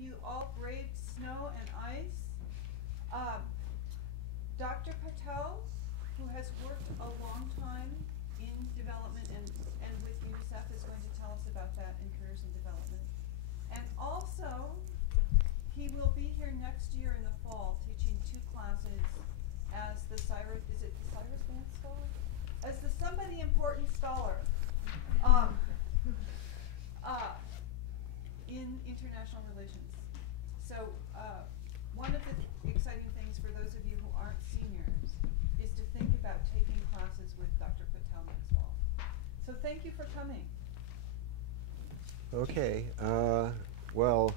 You all braved snow and ice. Dr. Patel, who has worked a long time in development and with UNICEF, is going to tell us about that in careers and development. And also, he will be here next year in the fall teaching 2 classes as the Cyrus, is it the Cyrus Vance Scholar? As the Somebody Important Scholar in international relations. So one of the exciting things for those of you who aren't seniors is to think about taking classes with Dr. Patel next fall. So thank you for coming. Okay, well,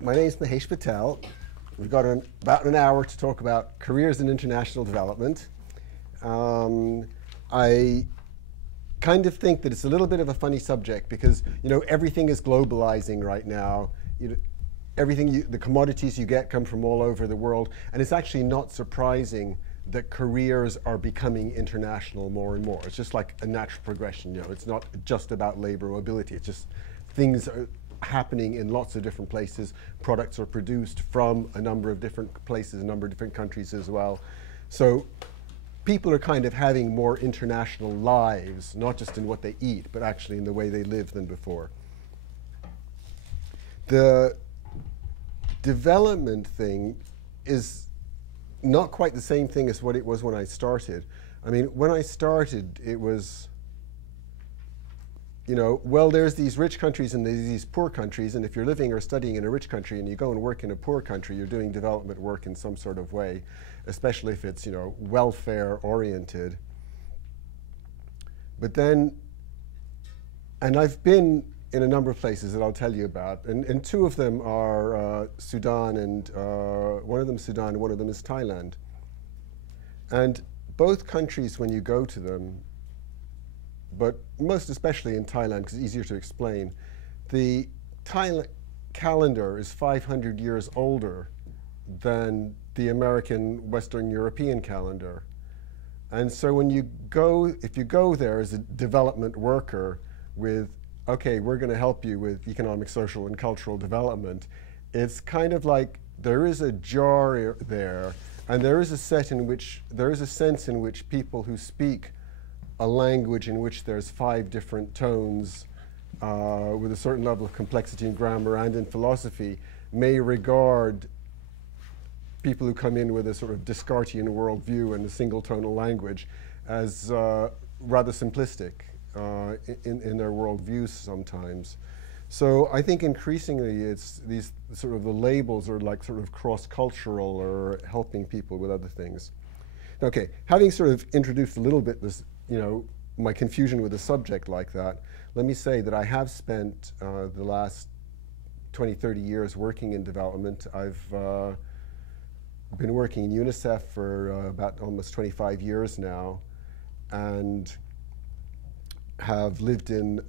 my name is Mahesh Patel. We've got about an hour to talk about careers in international development. I kind of think that it's a little bit of a funny subject because, you know, everything is globalizing right now. The commodities you get come from all over the world, and it's actually not surprising that careers are becoming international more and more. It's just like a natural progression, you know. It's not just about labor mobility. It's just things are happening in lots of different places. Products are produced from a number of different places, a number of different countries as well. So people are kind of having more international lives, not just in what they eat, but actually in the way they live than before. The development thing is not quite the same thing as what it was when I started. I mean, when I started, it was, you know, well, there's these rich countries and there's these poor countries, and if you're living or studying in a rich country and you go and work in a poor country, you're doing development work in some sort of way, especially if it's, you know, welfare oriented. But then, and I've been in a number of places that I'll tell you about, and 2 of them are Sudan, and one of them is Sudan, and one of them is Thailand. And both countries, when you go to them, but most especially in Thailand, because it's easier to explain, the Thai calendar is 500 years older than the American Western European calendar. And so when you go, if you go there as a development worker with, okay, we're going to help you with economic, social, and cultural development, it's kind of like there is a jar there, and there is a sense in which people who speak a language in which there's 5 different tones with a certain level of complexity in grammar and in philosophy may regard people who come in with a sort of Descartesian worldview and a single tonal language as rather simplistic in their worldviews sometimes. So I think increasingly it's these sort of the labels are like sort of cross-cultural or helping people with other things. Okay, having sort of introduced a little bit this, you know, my confusion with a subject like that, let me say that I have spent the last 20, 30 years working in development. I've been working in UNICEF for about almost 25 years now, and have lived in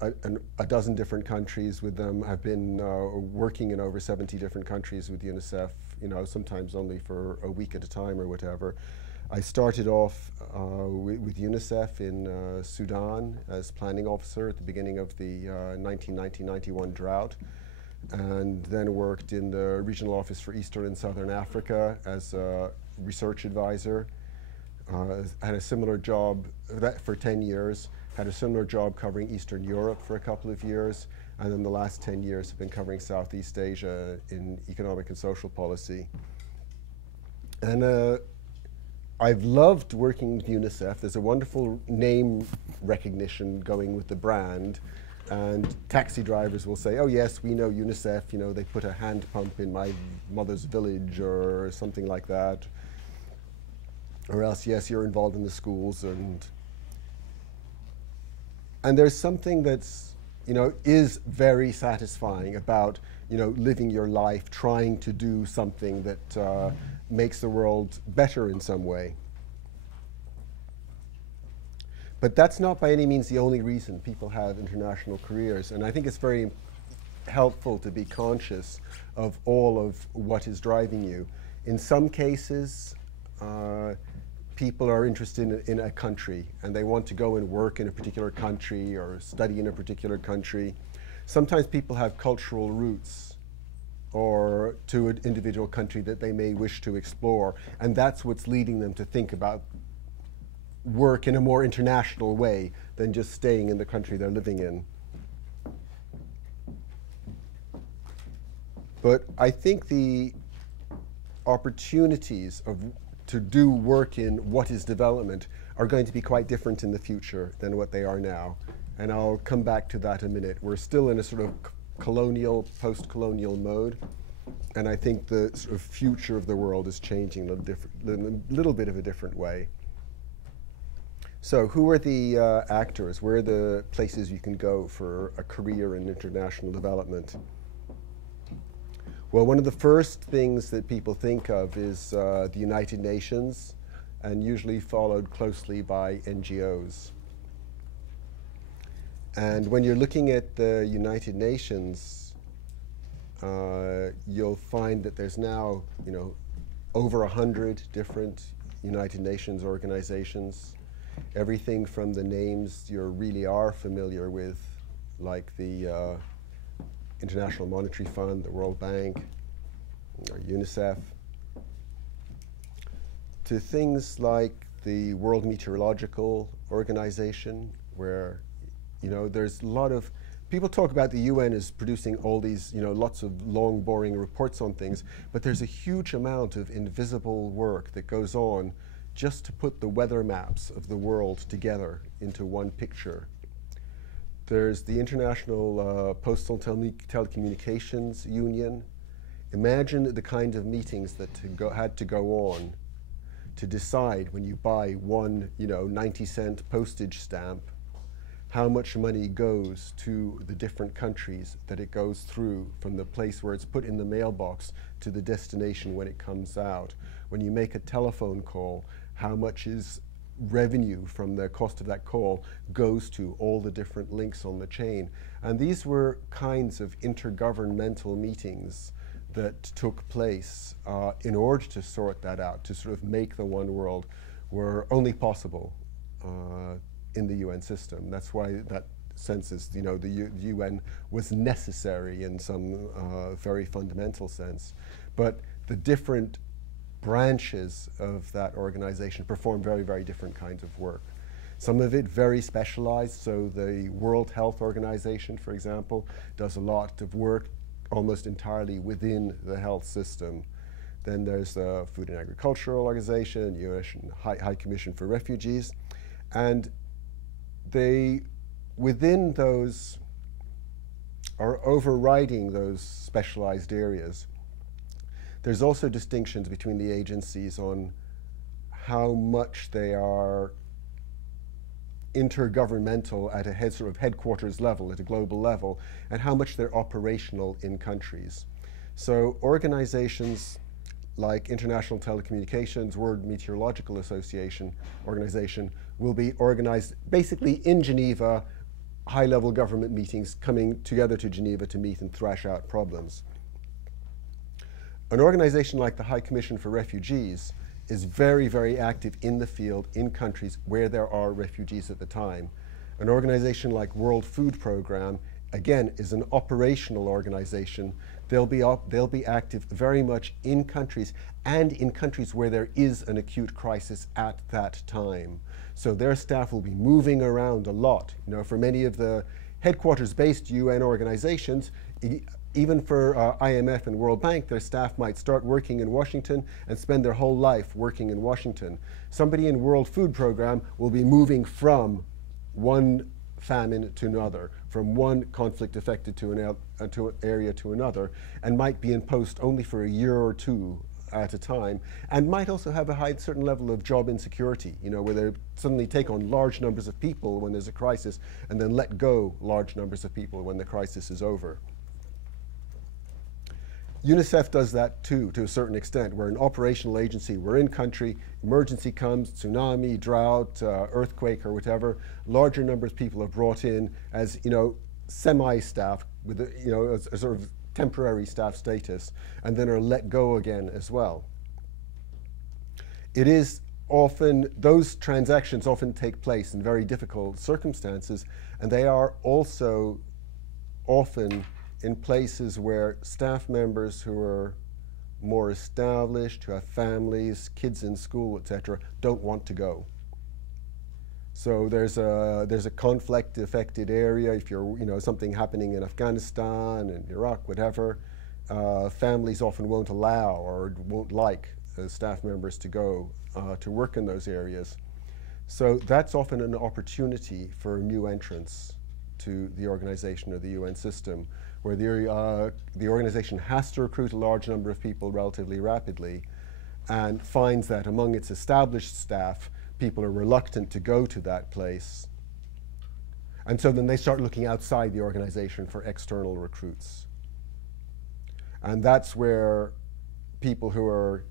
a dozen different countries with them. I've been working in over 70 different countries with UNICEF, you know, sometimes only for a week at a time or whatever. I started off with UNICEF in Sudan as planning officer at the beginning of the 1990-91 drought, and then worked in the regional office for Eastern and Southern Africa as a research advisor. Had a similar job for 10 years, had a similar job covering Eastern Europe for a couple of years, and then the last 10 years have been covering Southeast Asia in economic and social policy. And I've loved working with UNICEF. There's a wonderful name recognition going with the brand, and taxi drivers will say, oh yes, we know UNICEF, you know, they put a hand pump in my mother's village or something like that. Or else, yes, you're involved in the schools. And there's something that's, you know, is very satisfying about, you know, living your life, trying to do something that makes the world better in some way. But that's not by any means the only reason people have international careers. And I think it's very helpful to be conscious of all of what is driving you. In some cases, people are interested in a country and they want to go and work in a particular country or study in a particular country. Sometimes people have cultural roots or to an individual country that they may wish to explore, and that's what's leading them to think about work in a more international way than just staying in the country they're living in. But I think the opportunities to do work in what is development are going to be quite different in the future than what they are now. And I'll come back to that in a minute. We're still in a sort of colonial, post-colonial mode. And I think the sort of future of the world is changing in a little bit of a different way. So who are the actors? Where are the places you can go for a career in international development? Well, one of the first things that people think of is the United Nations, and usually followed closely by NGOs. And when you're looking at the United Nations, you'll find that there's now, over 100 different United Nations organizations. Everything from the names you really are familiar with, like the International Monetary Fund, the World Bank, or UNICEF, to things like the World Meteorological Organization, where there's a lot of people talk about the UN as producing all these lots of long, boring reports on things, but there's a huge amount of invisible work that goes on just to put the weather maps of the world together into one picture. There's the International Postal Telecommunications Union. Imagine the kind of meetings that had to go on to decide, when you buy one 90-cent postage stamp, how much money goes to the different countries that it goes through, from the place where it's put in the mailbox to the destination when it comes out. When you make a telephone call, how much is revenue from the cost of that call goes to all the different links on the chain. And these were kinds of intergovernmental meetings that took place in order to sort that out, to sort of make the one world, were only possible in the UN system. That's why that sense is, the UN was necessary in some very fundamental sense. But the different branches of that organization perform very, very different kinds of work. Some of it very specialized. So the World Health Organization, for example, does a lot of work almost entirely within the health system. Then there's the Food and Agricultural Organization, UN High Commission for Refugees. And they, within those, are overriding those specialized areas. There's also distinctions between the agencies on how much they are intergovernmental at a sort of headquarters level, at a global level, and how much they're operational in countries. So organizations like International Telecommunications, World Meteorological Organization will be organized basically in Geneva, high-level government meetings coming together to Geneva to meet and thrash out problems. An organization like the High Commission for Refugees is very, very active in the field in countries where there are refugees at the time. An organization like World Food Programme, again, is an operational organization. They'll be active very much in countries, and in countries where there is an acute crisis at that time. So their staff will be moving around a lot. For many of the headquarters-based UN organizations, even for IMF and World Bank, their staff might start working in Washington and spend their whole life working in Washington. Somebody in World Food Programme will be moving from one famine to another, from one conflict affected to an area to another, and might be in post only for a year or two at a time, and might also have a certain level of job insecurity, where they suddenly take on large numbers of people when there's a crisis, and then let go large numbers of people when the crisis is over. UNICEF does that too, to a certain extent. We're an operational agency. We're in country. Emergency comes, tsunami, drought, earthquake, or whatever. Larger numbers of people are brought in as semi-staff with a sort of temporary staff status, and then are let go again as well. It is often, those transactions often take place in very difficult circumstances, and they are also often in places where staff members who are more established, who have families, kids in school, etc., don't want to go. So there's a conflict-affected area. If you're, something happening in Afghanistan and Iraq, whatever, families often won't allow or won't like staff members to go to work in those areas. So that's often an opportunity for new entrants to the organization or the UN system, where the organization has to recruit a large number of people relatively rapidly, and finds that among its established staff, people are reluctant to go to that place. And so then they start looking outside the organization for external recruits. And that's where people who are,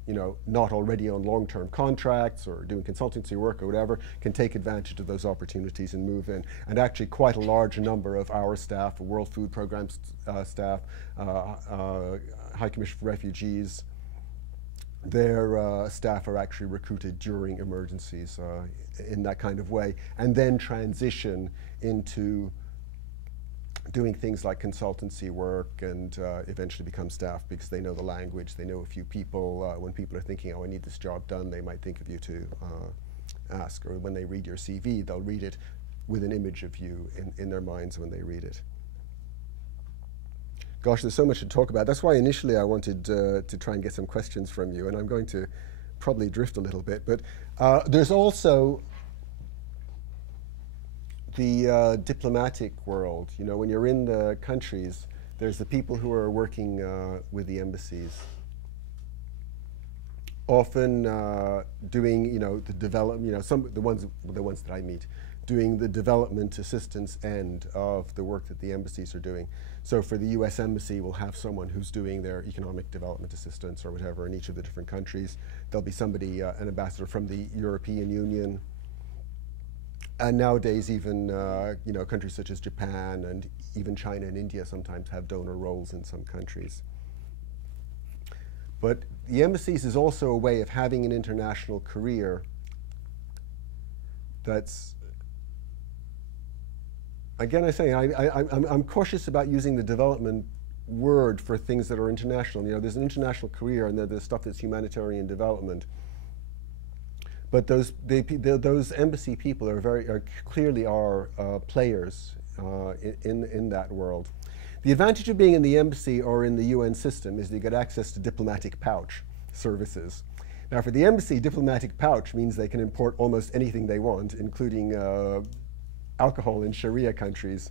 not already on long-term contracts or doing consultancy work or whatever can take advantage of those opportunities and move in. And actually quite a large number of our staff, World Food Programme staff, High Commission for Refugees, their staff are actually recruited during emergencies in that kind of way, and then transition into doing things like consultancy work and eventually become staff because they know the language, they know a few people. When people are thinking, oh, I need this job done, they might think of you to ask. Or when they read your CV, they'll read it with an image of you in their minds when they read it. Gosh, there's so much to talk about. That's why initially I wanted to try and get some questions from you, and I'm going to probably drift a little bit. But there's also the diplomatic world. When you're in the countries, there's the people who are working with the embassies, often doing, the development. The ones that I meet, doing the development assistance end of the work that the embassies are doing. So for the U.S. Embassy, we'll have someone who's doing their economic development assistance or whatever in each of the different countries. There'll be somebody, an ambassador from the European Union. And nowadays, even countries such as Japan and even China and India sometimes have donor roles in some countries. But the embassies is also a way of having an international career that's, again, I'm cautious about using the development word for things that are international. There's an international career and there's stuff that's humanitarian development. But those embassy people are clearly players in that world. The advantage of being in the embassy or in the UN system is that you get access to diplomatic pouch services. Now, for the embassy, diplomatic pouch means they can import almost anything they want, including alcohol in Sharia countries,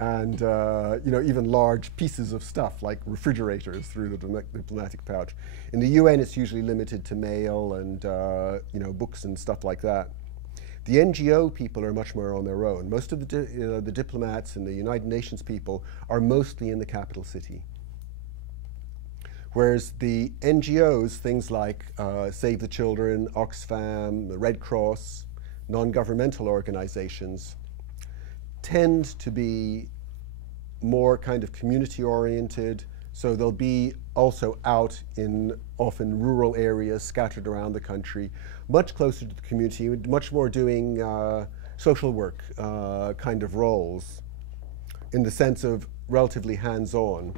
and even large pieces of stuff like refrigerators through the diplomatic pouch. In the UN, it's usually limited to mail and books and stuff like that. The NGO people are much more on their own. Most of the diplomats and the United Nations people are mostly in the capital city. Whereas the NGOs, things like Save the Children, Oxfam, the Red Cross, non-governmental organizations, tend to be more kind of community-oriented, so they'll be also out in often rural areas scattered around the country, much closer to the community, much more doing social work kind of roles in the sense of relatively hands-on.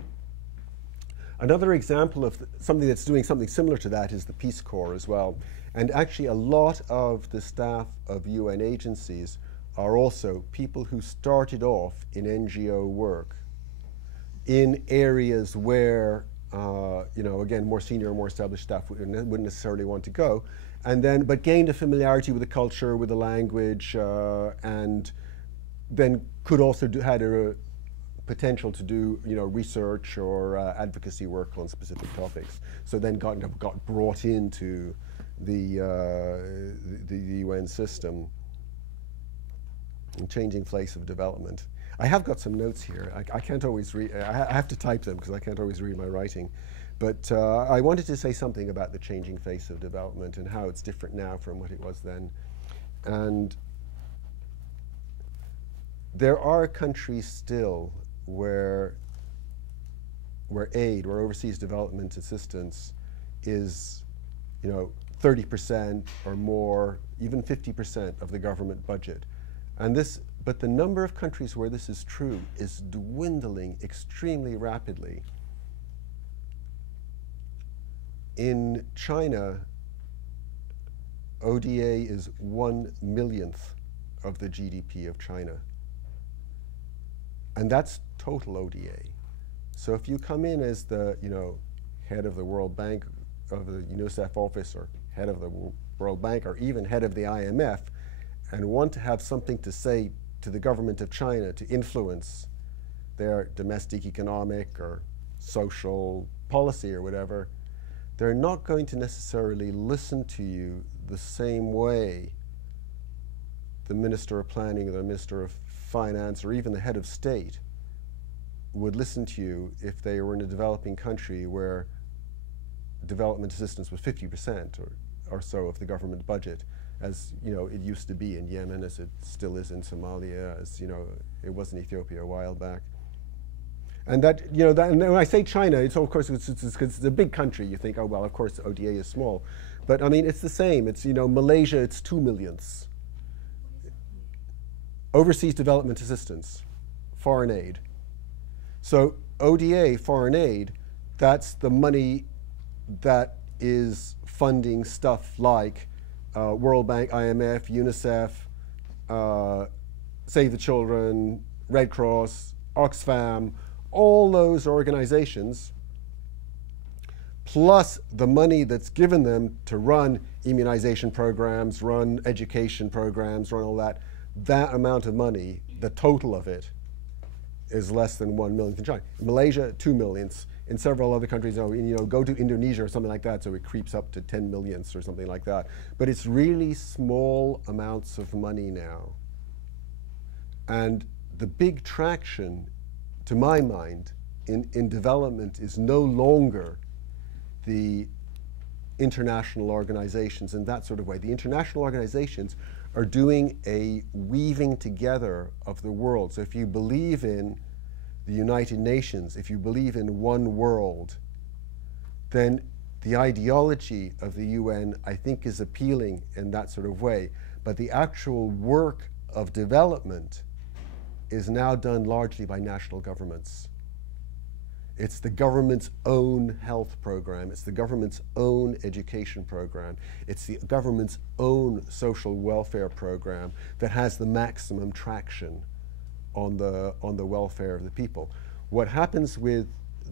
Another example of something that's doing something similar to that is the Peace Corps as well. And actually a lot of the staff of UN agencies are also people who started off in NGO work in areas where, again, more senior, more established staff wouldn't necessarily want to go, but gained a familiarity with the culture, with the language, and then could also had a potential to do, research or advocacy work on specific topics. So then got brought into the UN system. And changing place of development. I have got some notes here. I can't always read. I have to type them because I can't always read my writing. But I wanted to say something about the changing face of development and how it's different now from what it was then. And there are countries still where aid, where overseas development assistance is, 30% or more, even 50% of the government budget. And this But the number of countries where this is true is dwindling extremely rapidly. In China, ODA is 1/1,000,000th of the GDP of China. And that's total ODA. So if you come in as the head of the World Bank, of the UNICEF office, or head of the World Bank, or even head of the IMF, and want to have something to say to the government of China to influence their domestic economic or social policy or whatever, they're not going to necessarily listen to you the same way the Minister of Planning or the Minister of Finance or even the head of state would listen to you if they were in a developing country where development assistance was 50% or so of the government budget, as it used to be in Yemen, as it still is in Somalia, as it was in Ethiopia a while back. And that, and when I say China, it's of course it's a big country. You think, oh well, of course ODA is small, but I mean it's the same. It's Malaysia, it's 2/1,000,000th. Overseas development assistance, foreign aid. So ODA, foreign aid, that's the money that is funding stuff like World Bank, IMF, UNICEF, Save the Children, Red Cross, Oxfam, all those organizations, plus the money that's given them to run immunization programs, run education programs, run all that, that amount of money, the total of it, is less than 1/1,000,000th in China. In Malaysia, 2/1,000,000th. In several other countries, go to Indonesia or something like that, so it creeps up to 10/1,000,000th or something like that. But it's really small amounts of money now. And the big traction, to my mind, in development is no longer the international organizations in that sort of way. The international organizations are doing a weaving together of the world. So if you believe in the United Nations, if you believe in one world, then the ideology of the UN, I think, is appealing in that sort of way. But the actual work of development is now done largely by national governments. It's the government's own health program. It's the government's own education program. It's the government's own social welfare program that has the maximum traction on the welfare of the people. What happens with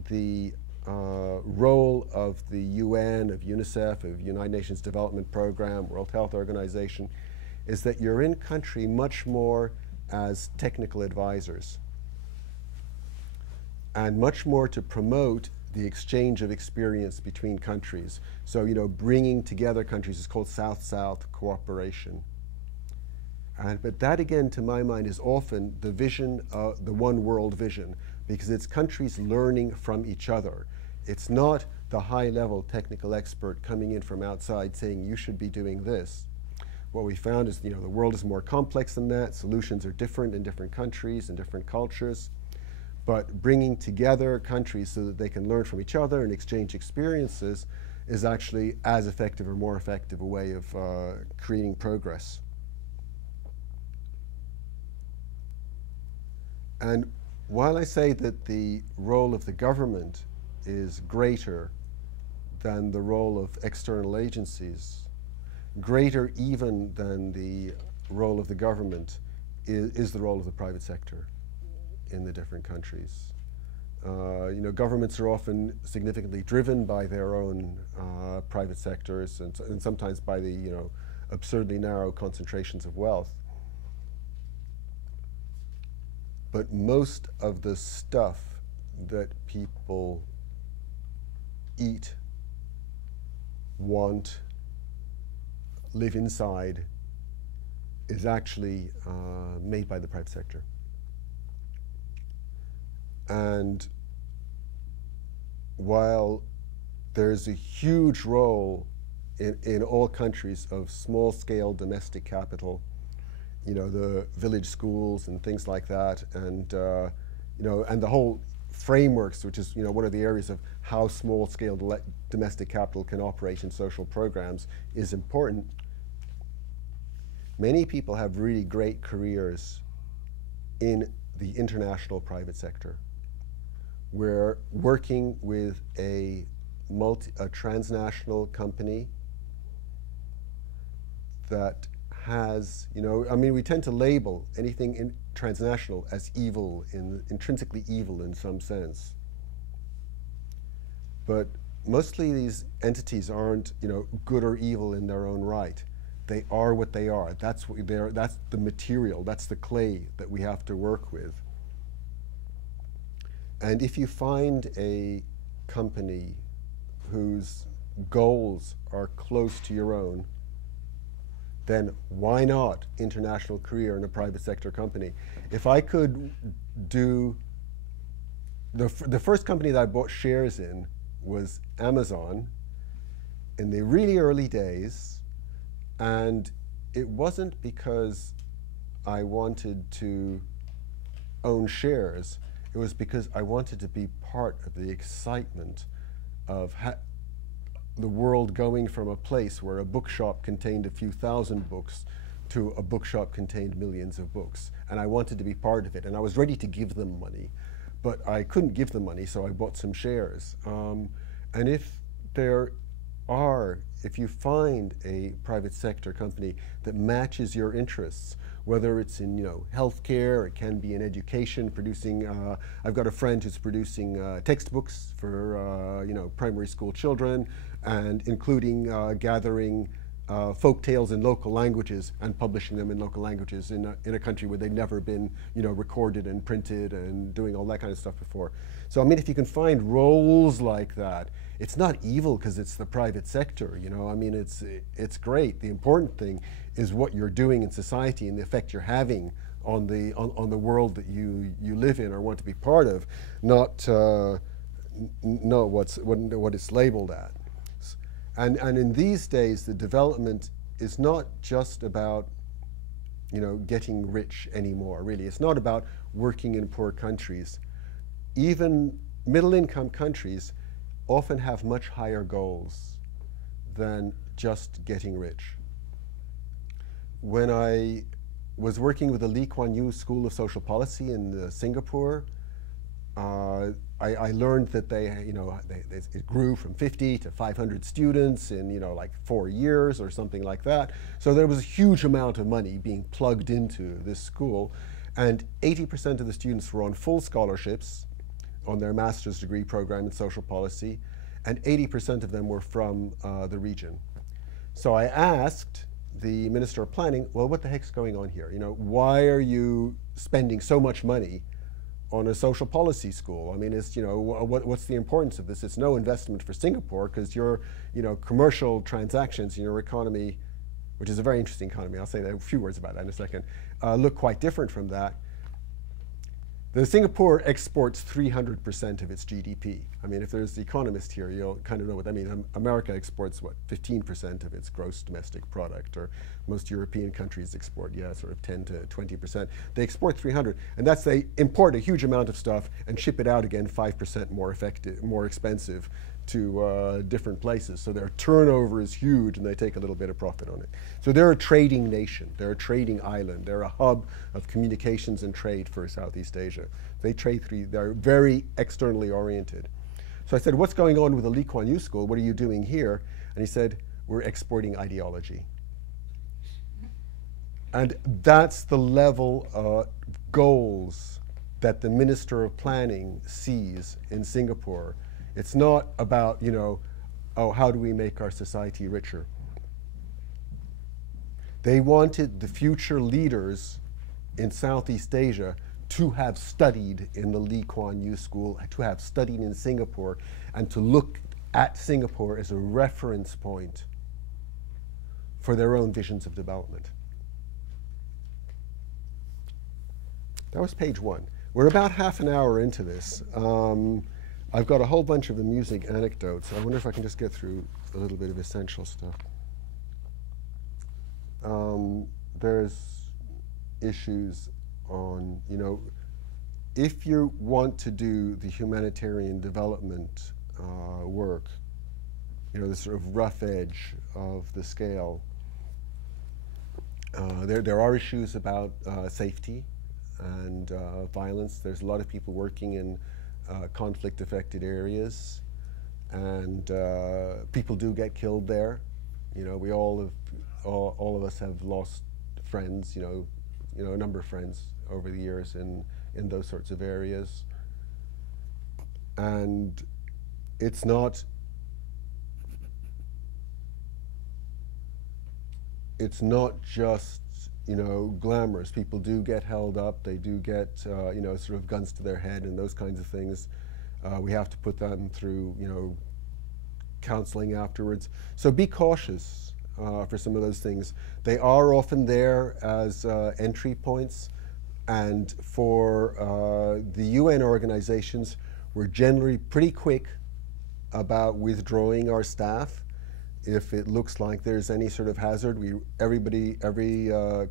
the role of the UN, of UNICEF, of United Nations Development Program, World Health Organization, is that you're in country much more as technical advisors, and much more to promote the exchange of experience between countries. So, bringing together countries is called South-South cooperation. But that, again, to my mind, is often the vision, the one world vision, because it's countries learning from each other. It's not the high-level technical expert coming in from outside saying, you should be doing this. What we found is, the world is more complex than that. Solutions are different in different countries and different cultures. But bringing together countries so that they can learn from each other and exchange experiences is actually as effective or more effective a way of creating progress. And while I say that the role of the government is greater than the role of external agencies, greater even than the role of the government is the role of the private sector in the different countries. Governments are often significantly driven by their own private sectors and sometimes by the absurdly narrow concentrations of wealth. But most of the stuff that people eat, want, live inside is actually made by the private sector. And while there's a huge role in all countries of small-scale domestic capital, the village schools and things like that, and and the whole frameworks, which is one of the areas of how small-scale domestic capital can operate in social programs, is important. Many people have really great careers in the international private sector. We're working with a transnational company that has, I mean, we tend to label anything transnational as evil, intrinsically evil in some sense. But mostly these entities aren't, good or evil in their own right. They are what they are. That's what they're. That's the material. That's the clay that we have to work with. And if you find a company whose goals are close to your own, then why not international career in a private sector company? If I could do, the first company that I bought shares in was Amazon in the really early days, and it wasn't because I wanted to own shares. It was because I wanted to be part of the excitement of the world going from a place where a bookshop contained a few thousand books to a bookshop contained millions of books. And I wanted to be part of it. And I was ready to give them money, but I couldn't give them money, so I bought some shares. And if you find a private sector company that matches your interests, whether it's in healthcare, it can be in education, producing. I've got a friend who's producing textbooks for primary school children, and including gathering folk tales in local languages and publishing them in local languages in a country where they've never been recorded and printed and doing all that kind of stuff before. So I mean, if you can find roles like that, it's not evil because it's the private sector. I mean, it's great. The important thing is what you're doing in society and the effect you're having on the world that you live in or want to be part of, not what it's labeled at. And in these days, the development is not just about getting rich anymore. Really, it's not about working in poor countries. Even middle-income countries often have much higher goals than just getting rich. When I was working with the Lee Kuan Yew School of Social Policy in Singapore, I learned that it grew from 50 to 500 students in like 4 years or something like that. So there was a huge amount of money being plugged into this school, and 80% of the students were on full scholarships on their master's degree program in social policy, and 80% of them were from the region. So I asked the Minister of Planning, well, what the heck's going on here? Why are you spending so much money on a social policy school? I mean, it's, what's the importance of this? It's no investment for Singapore because your, commercial transactions in your economy, which is a very interesting economy, I'll say a few words about that in a second, look quite different from that. Singapore exports 300% of its GDP. I mean, if there's the economist here, you'll kind of know what that means. America exports, 15% of its gross domestic product, or most European countries export, sort of 10 to 20%. They export 300, and they import a huge amount of stuff and ship it out again 5% more expensive to different places. So their turnover is huge, and they take a little bit of profit on it. So they're a trading nation. They're a trading island. They're a hub of communications and trade for Southeast Asia. They're very externally oriented. So I said, what's going on with the Lee Kuan Yew School? What are you doing here? And he said, we're exporting ideology. And that's the level of goals that the Minister of Planning sees in Singapore. It's not about, how do we make our society richer? They wanted the future leaders in Southeast Asia to have studied in the Lee Kuan Yew School, to have studied in Singapore, and to look at Singapore as a reference point for their own visions of development. That was page 1. We're about half an hour into this. I've got a whole bunch of amusing anecdotes. I wonder if I can just get through a little bit of essential stuff. There's issues on, if you want to do the humanitarian development work, the sort of rough edge of the scale, there are issues about safety and violence. There's a lot of people working in conflict-affected areas, and people do get killed there. You know, we all of us have lost friends. You know, a number of friends over the years in those sorts of areas, and it's not. It's not just, you know, glamorous. People do get held up. They do get, you know, sort of guns to their head and those kinds of things. We have to put them through, you know, counseling afterwards. So be cautious for some of those things. They are often there as entry points. And for the UN organizations, we're generally pretty quick about withdrawing our staff. If it looks like there's any sort of hazard, every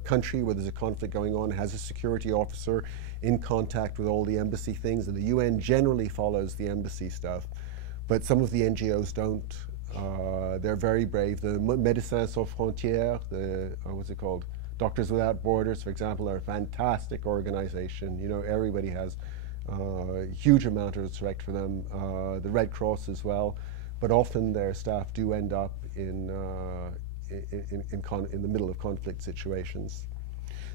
country where there's a conflict going on has a security officer in contact with all the embassy things, and the UN generally follows the embassy stuff. But some of the NGOs don't. They're very brave. The Médecins Sans Frontières, what's it called? Doctors Without Borders, for example, are a fantastic organization. You know, everybody has a huge amount of respect for them. The Red Cross as well. But often their staff do end up in the middle of conflict situations.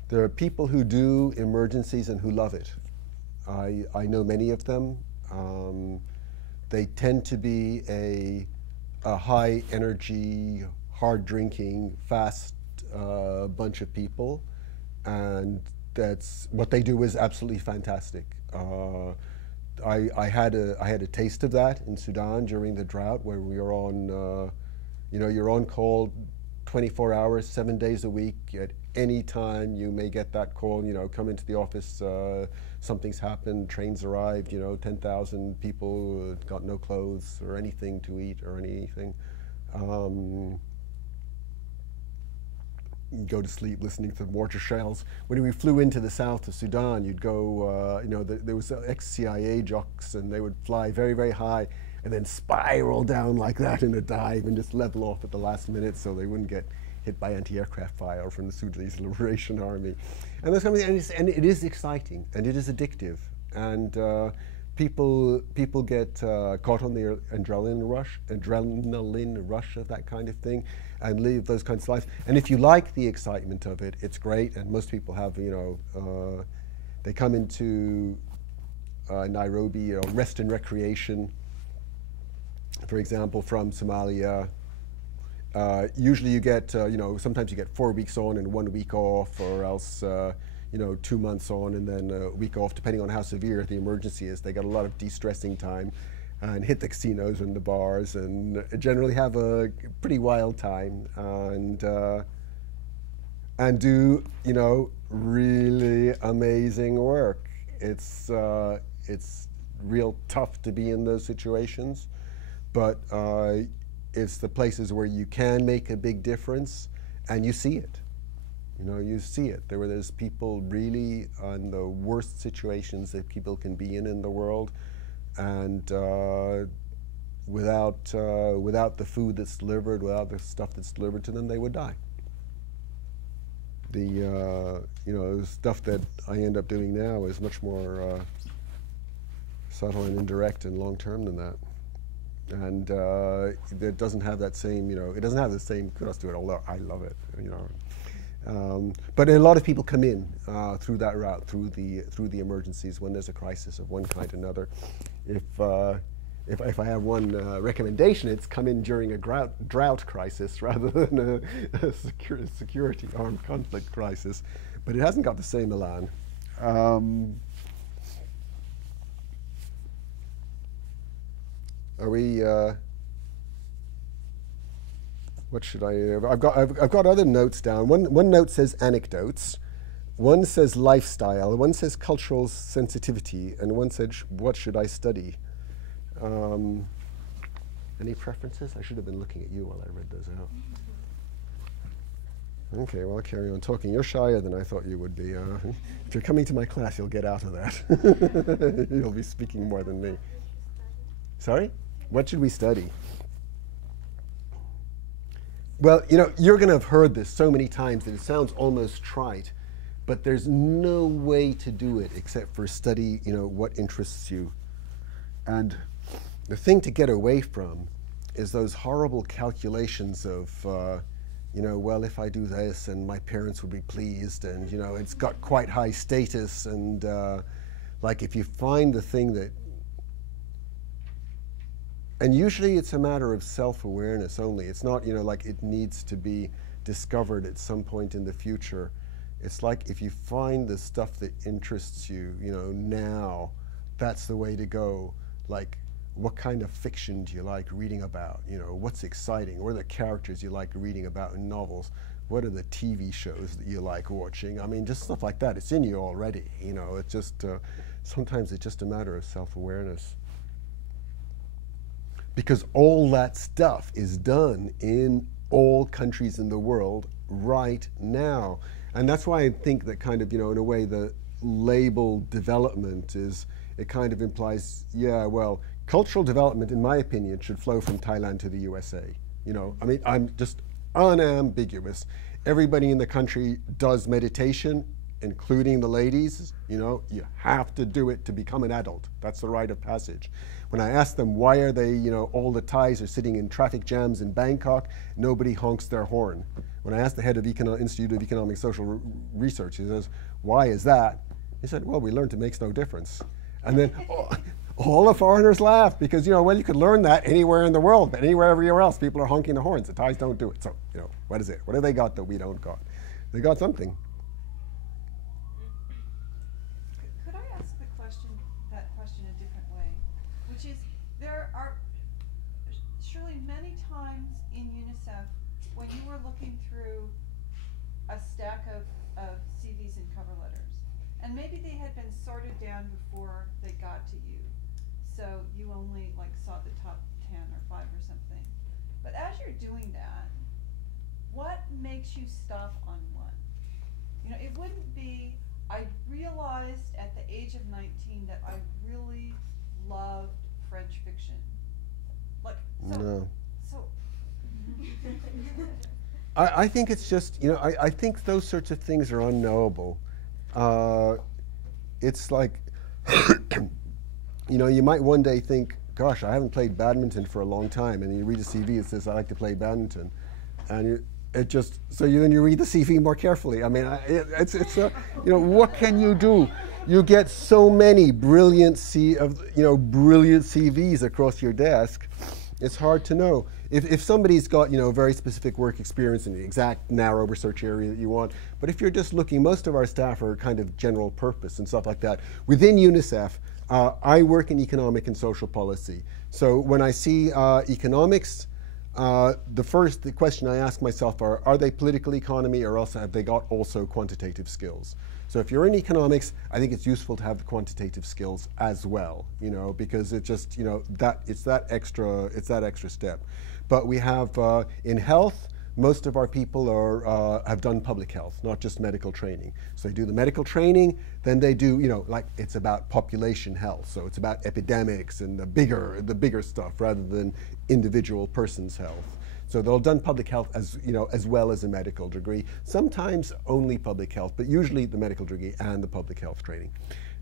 There are people who do emergencies and who love it. I know many of them. They tend to be a high energy, hard drinking, fast bunch of people, and that's what they do is absolutely fantastic. I had a taste of that in Sudan during the drought, where we were on, you know, you're on call 24 hours, 7 days a week. At any time you may get that call, you know, come into the office, something's happened, trains arrived, you know, 10,000 people got no clothes or anything to eat or anything. Go to sleep listening to mortar shells. When we flew into the south of Sudan, you'd go, you know, there was ex-CIA jocks, and they would fly very, very high and then spiral down like that in a dive and just level off at the last minute so they wouldn't get hit by anti-aircraft fire from the Sudanese Liberation Army. And those kind of things, and it is exciting and it is addictive, and people get caught on the adrenaline rush of that kind of thing, and live those kinds of lives. And if you like the excitement of it, it's great. And most people have, you know, they come into Nairobi, you know, rest and recreation, for example, from Somalia. Usually you get, you know, sometimes you get 4 weeks on and 1 week off, or else, you know, 2 months on and then a week off, depending on how severe the emergency is. They got a lot of de-stressing time and hit the casinos and the bars and generally have a pretty wild time, and do, you know, really amazing work. It's real tough to be in those situations, but it's the places where you can make a big difference, and you see it. You know, you see it. There's people really in the worst situations that people can be in the world, and without the food that's delivered, without the stuff that's delivered to them, they would die. The you know, stuff that I end up doing now is much more subtle and indirect and long term than that, and it doesn't have that same, you know, it doesn't have the same kudos to it. Although I love it, you know. But a lot of people come in through that route, through the emergencies when there's a crisis of one kind or another. If I have one recommendation, it's come in during a drought crisis rather than a security armed conflict crisis. But it hasn't got the same elan. Are we? What should I? I've got other notes down. One note says anecdotes, one says lifestyle, one says cultural sensitivity, and one said what should I study. Any preferences? I should have been looking at you while I read those out. Okay, well, I'll carry on talking. You're shyer than I thought you would be. If you're coming to my class, you'll get out of that. You'll be speaking more than me. Sorry? What should we study? Well, you know, you're going to have heard this so many times that it sounds almost trite, but there's no way to do it except for study, what interests you. And the thing to get away from is those horrible calculations of, well, if I do this and my parents would be pleased, and, it's got quite high status, and like if you find the thing that, and usually it's a matter of self-awareness only. It's not, like it needs to be discovered at some point in the future. It's like if you find the stuff that interests you, now, that's the way to go. Like, what kind of fiction do you like reading about? What's exciting? What are the characters you like reading about in novels? What are the TV shows that you like watching? I mean, just stuff like that. It's in you already. It's just, sometimes it's just a matter of self-awareness. Because all that stuff is done in all countries in the world right now. And that's why I think that kind of, in a way, the label development is, it kind of implies, yeah, well, cultural development, in my opinion, should flow from Thailand to the USA. I mean, I'm just unambiguous. Everybody in the country does meditation, including the ladies. You have to do it to become an adult. That's the rite of passage. When I ask them why are they, all the Thais are sitting in traffic jams in Bangkok, nobody honks their horn. When I asked the head of Institute of Economic Social Research, he says, why is that? He said, well, we learned it makes no difference. And then all the foreigners laughed because, well, you could learn that anywhere in the world, but everywhere else, people are honking the horns. The Thais don't do it. So, what is it? What have they got that we don't got? They got something. Could I ask that question a different way? Which is, there are surely many times in UNICEF when you were looking through a stack of CVs and cover letters, and maybe they had been sorted down before they got to you, so you only saw the top 10 or 5 or something. But as you're doing that, what makes you stop on one? It wouldn't be, I realized at the age of 19 that I really loved French fiction. No. So I think it's just, I think those sorts of things are unknowable. It's like, you might one day think, gosh, I haven't played badminton for a long time, and then you read a CV that says, I like to play badminton. And then you read the CV more carefully. I mean, what can you do? You get so many brilliant CVs across your desk. It's hard to know. If somebody's got, very specific work experience in the exact narrow research area that you want, but if you're just looking, most of our staff are kind of general purpose and stuff like that. Within UNICEF, I work in economic and social policy. So when I see economics, the question I ask myself are they political economy, or else have they got also quantitative skills? So if you're in economics, I think it's useful to have the quantitative skills as well, because it just, it's that extra step. But we have in health, most of our people have done public health, not just medical training. So they do the medical training, then they do, it's about population health. So it's about epidemics and the bigger stuff rather than individual person's health. So they'll have done public health as well as a medical degree. Sometimes only public health, but usually the medical degree and the public health training.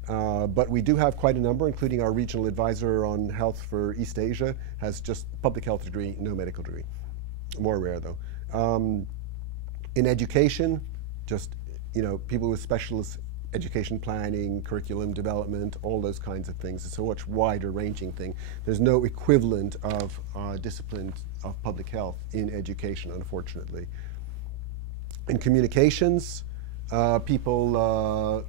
But we do have quite a number, including our regional advisor on health for East Asia has just public health degree, no medical degree. More rare though. In education, just people with specialist education planning, curriculum development, all those kinds of things. It's a much wider ranging thing. There's no equivalent of discipline of public health in education, unfortunately. In communications, people,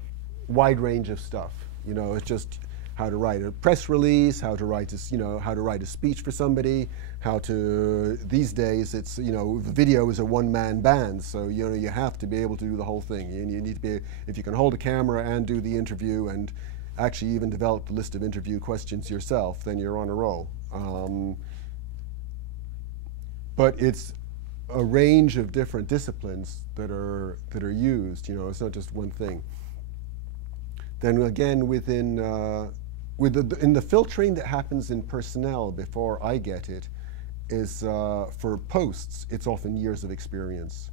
wide range of stuff. It's just how to write a press release, how to write a speech for somebody, these days it's, video is a one-man band, so you have to be able to do the whole thing. You need to be, if you can hold a camera and do the interview and actually even develop the list of interview questions yourself, then you're on a roll. But it's a range of different disciplines that are used, it's not just one thing. Then again, in the filtering that happens in personnel before I get it, is for posts, it's often years of experience.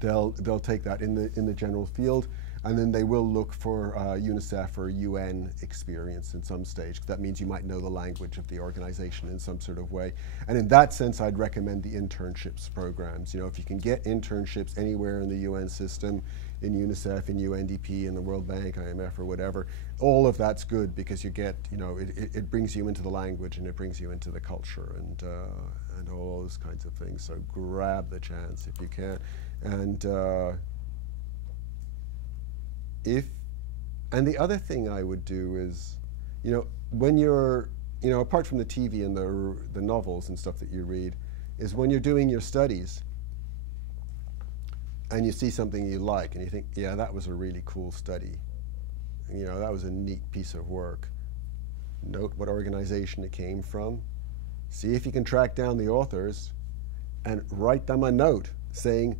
they'll take that in the general field, and then they will look for UNICEF or UN experience in some stage. That means you might know the language of the organization in some sort of way. And in that sense, I'd recommend the internships programs. You know, if you can get internships anywhere in the UN system, in UNICEF, in UNDP, in the World Bank, IMF, or whatever, all of that's good because you get, you know, it brings you into the language and it brings you into the culture and all those kinds of things. So grab the chance if you can. And the other thing I would do is, you know, when you're, you know, apart from the TV and the novels and stuff that you read, is when you're doing your studies and you see something you like and you think, yeah, that was a really cool study. You know, that was a neat piece of work. Note what organization it came from. See if you can track down the authors and write them a note saying,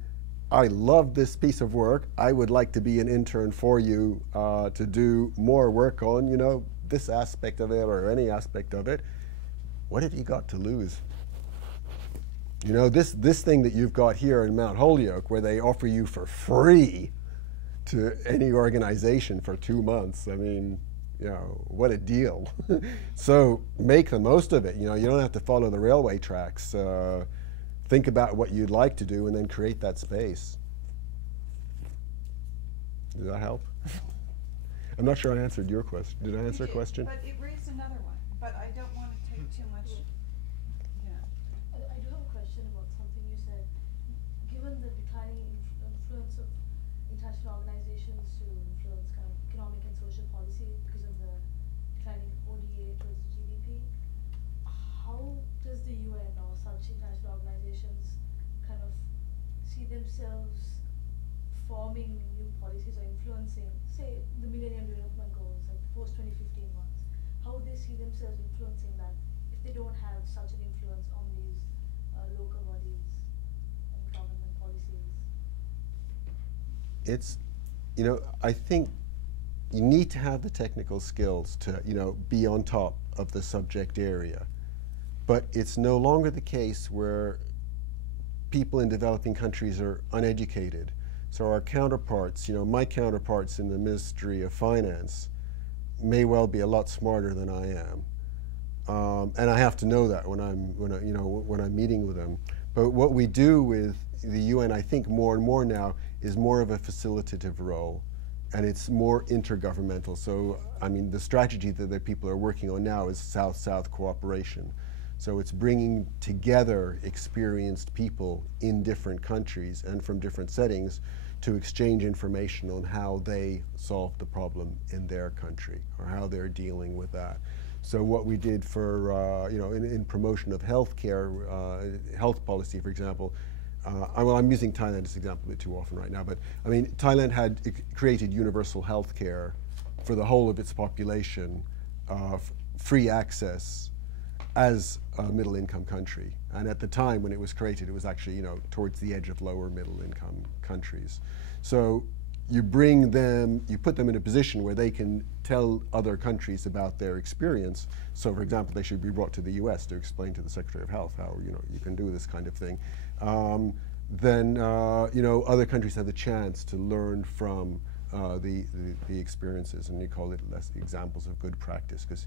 I love this piece of work. I would like to be an intern for you to do more work on, you know, this aspect of it or any aspect of it. What have you got to lose? You know, this thing that you've got here in Mount Holyoke where they offer you for free to any organization for 2 months. I mean, you know, what a deal. So make the most of it. You know, you don't have to follow the railway tracks. Think about what you'd like to do and then create that space. Does that help? I'm not sure I answered your question. Did I answer a question? But it raised another one, but I don't want to take too much. Yeah. I do have a question about something you said. Given the declining influence of international organizations to influence kind of economic and social policy because of the declining ODA towards GDP, how does the UN or such international organizations kind of see themselves forming new policies or influencing, say, the Millennium Development Goals, like post-2015 ones? How would they see themselves influencing that if they don't have such an influence on these local bodies and government policies? It's, you know, I think you need to have the technical skills to, you know, be on top of the subject area. But it's no longer the case where people in developing countries are uneducated. So our counterparts, you know, my counterparts in the Ministry of Finance may well be a lot smarter than I am. And I have to know that when I'm meeting with them. But what we do with the UN, I think more and more now, is more of a facilitative role. And it's more intergovernmental. So, I mean, the strategy that the people are working on now is South-South cooperation. So it's bringing together experienced people in different countries and from different settings to exchange information on how they solve the problem in their country or how they're dealing with that. So what we did for, you know, in promotion of healthcare, health policy, for example, well, I'm using Thailand as an example a bit too often right now, but I mean, Thailand had created universal health care for the whole of its population, free access as a middle income country. And at the time when it was created, it was actually, you know, towards the edge of lower middle income countries. So you bring them, you put them in a position where they can tell other countries about their experience. So for example, they should be brought to the US to explain to the Secretary of Health how, you know, you can do this kind of thing. Then, you know, other countries have the chance to learn from the experiences, and you call it examples of good practice, because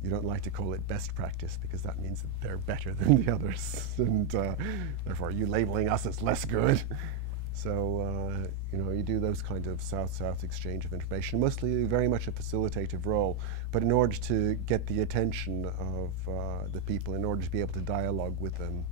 you don't like to call it best practice because that means that they're better than the others, and therefore you labeling us as less good. So, you know, you do those kinds of South-South exchange of information, mostly very much a facilitative role, but in order to get the attention of the people, in order to be able to dialogue with them,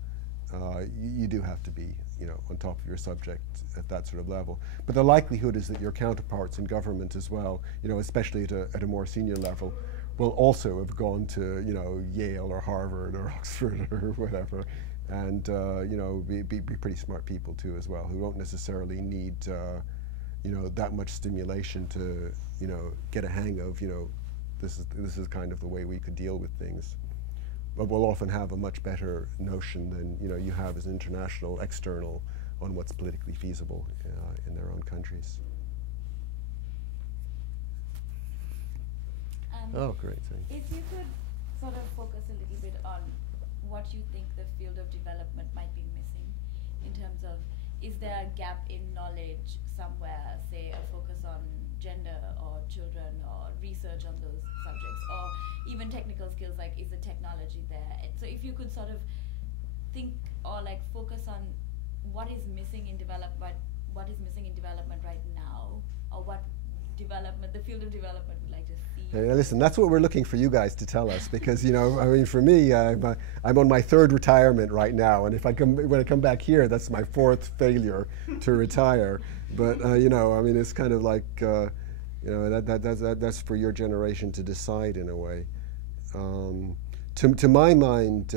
you do have to be, you know, on top of your subject at that sort of level. But the likelihood is that your counterparts in government as well, you know, especially at a more senior level, will also have gone to, you know, Yale or Harvard or Oxford or whatever, and you know, be pretty smart people too as well, who won't necessarily need, you know, that much stimulation to, you know, get a hang of, you know, this is kind of the way we could deal with things. But we'll often have a much better notion than, you know, you have as international external on what's politically feasible in their own countries. Oh, great, thanks. If you could sort of focus a little bit on what you think the field of development might be missing in terms of is there a gap in knowledge somewhere, say a focus on gender or children or research on those subjects, or even technical skills, like is the technology there? So if you could sort of think or like focus on what is missing in what is missing in development right now, or what development, the field of development would like to see. Hey, listen, that's what we're looking for you guys to tell us, because I mean, for me, I'm on my 3rd retirement right now, and when I come back here, that's my 4th failure to retire. But I mean, it's kind of like that's for your generation to decide in a way. To my mind,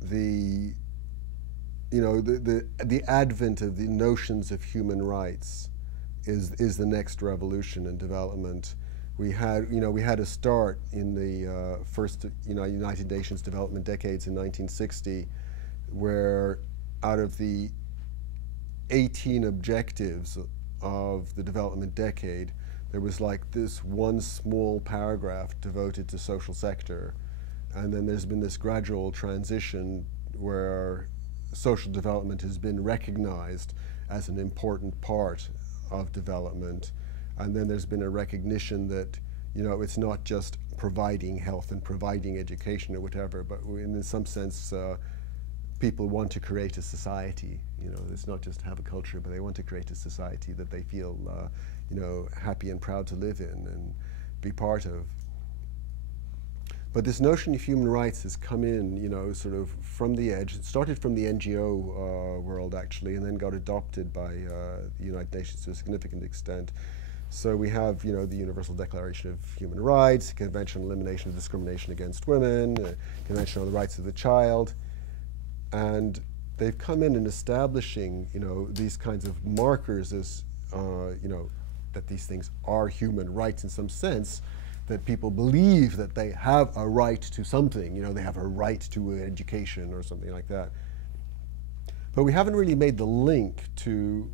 the advent of the notions of human rights is the next revolution in development. We had a start in the first United Nations development decades in 1960, where out of the 18 objectives of the development decade, there was like this one small paragraph devoted to social sector, and then there's been this gradual transition where social development has been recognized as an important part of development, and then there's been a recognition that it's not just providing health and providing education or whatever, but in some sense people want to create a society. It's not just have a culture, but they want to create a society that they feel happy and proud to live in and be part of. But this notion of human rights has come in, sort of from the edge. It started from the NGO world, actually, and then got adopted by the United Nations to a significant extent. So we have, the Universal Declaration of Human Rights, Convention on Elimination of Discrimination Against Women, Convention on the Rights of the Child, and they've come in establishing, these kinds of markers as, that these things are human rights in some sense, that people believe that they have a right to something, they have a right to education or something like that. But we haven't really made the link to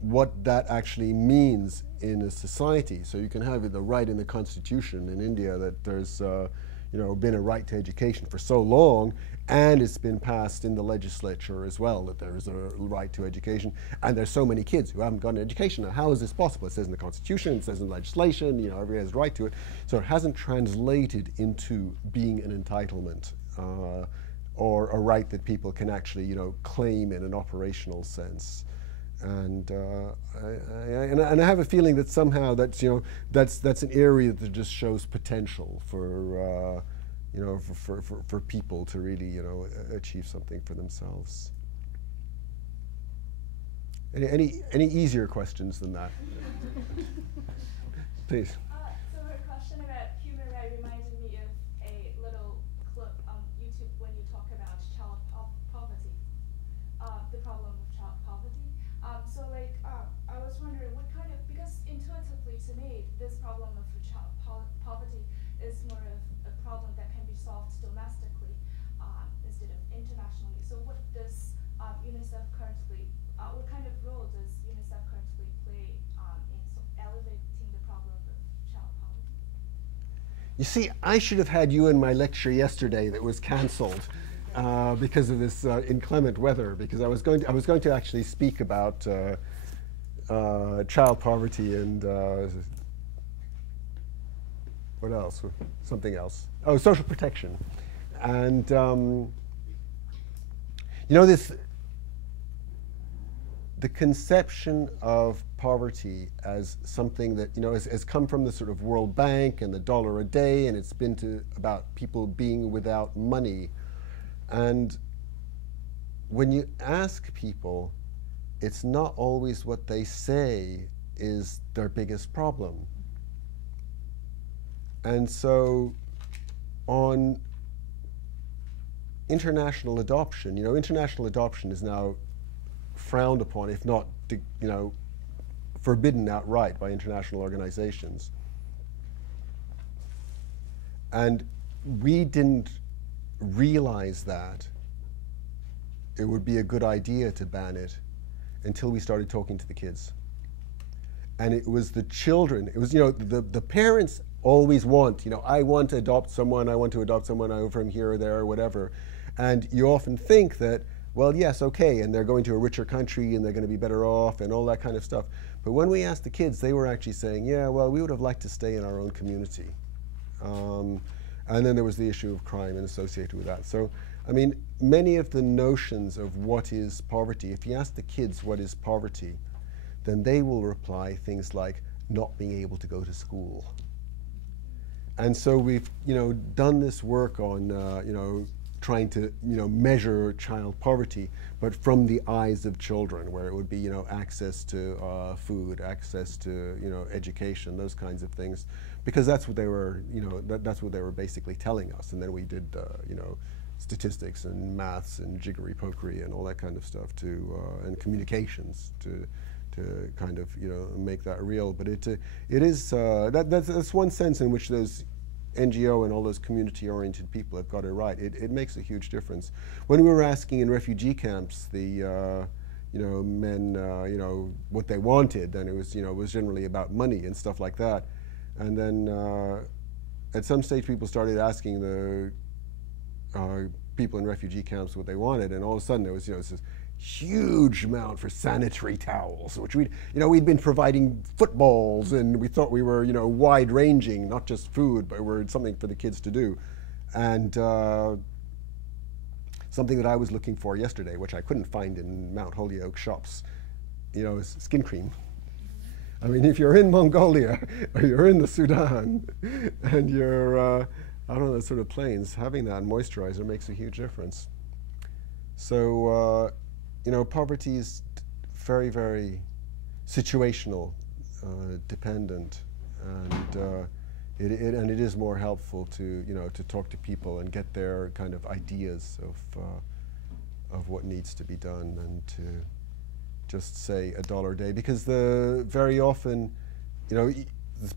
what that actually means in a society. So you can have the right in the Constitution in India that there's been a right to education for so long, and it's been passed in the legislature as well that there is a right to education, and there's so many kids who haven't gotten an education. Now, how is this possible? It says in the Constitution, it says in legislation, everybody has a right to it. So it hasn't translated into being an entitlement or a right that people can actually, claim in an operational sense. And I have a feeling that somehow that's an area that just shows potential for for people to really achieve something for themselves. Any easier questions than that? Please. So a question about human rights reminded me of a little clip on YouTube when you talk about child poverty, the problem of child poverty. I was wondering what kind of, because intuitively to me, this problem of child poverty is more of a problem that can be solved domestically instead of internationally. So what does UNICEF currently, what kind of role does UNICEF currently play in elevating the problem of child poverty? You see, I should have had you in my lecture yesterday that was canceled because of this inclement weather. Because I was going to actually speak about child poverty and what else? Something else. Oh, social protection, and the conception of poverty as something that has come from the sort of World Bank and the dollar a day, and it's been about people being without money. And when you ask people, it's not always what they say is their biggest problem. And so on international adoption, international adoption is now frowned upon, if not, forbidden outright by international organizations. And we didn't realize that it would be a good idea to ban it until we started talking to the kids. And it was the children, it was, the parents always want, I want to adopt someone over from here or there or whatever. And you often think that, well, yes, okay, and they're going to a richer country and they're going to be better off and all that kind of stuff. But when we asked the kids, they were actually saying, yeah, well, we would have liked to stay in our own community. And then there was the issue of crime and associated with that. So, I mean, many of the notions of what is poverty, if you ask the kids what is poverty, then they will reply things like not being able to go to school. And so we've, done this work on, trying to, measure child poverty, but from the eyes of children, where it would be, access to food, access to, education, those kinds of things, because that's what they were, that's what they were basically telling us. And then we did, statistics and maths and jiggery-pokery and all that kind of stuff and communications to kind of make that real. But it is that's one sense in which those NGO and all those community-oriented people have got it right. It makes a huge difference. When we were asking in refugee camps the men what they wanted, then it was generally about money and stuff like that. And then at some stage people started asking the people in refugee camps what they wanted, and all of a sudden there was this huge amount for sanitary towels, which we'd been providing footballs, and we thought we were wide-ranging, not just food, but we were something for the kids to do. And something that I was looking for yesterday, which I couldn't find in Mount Holyoke shops, is skin cream. I mean, if you're in Mongolia or you're in the Sudan and you're out on the sort of plains, having that moisturizer makes a huge difference. So, poverty is very, very situational, dependent, and it is more helpful to to talk to people and get their kind of ideas of what needs to be done than to just say $1 a day, because very often,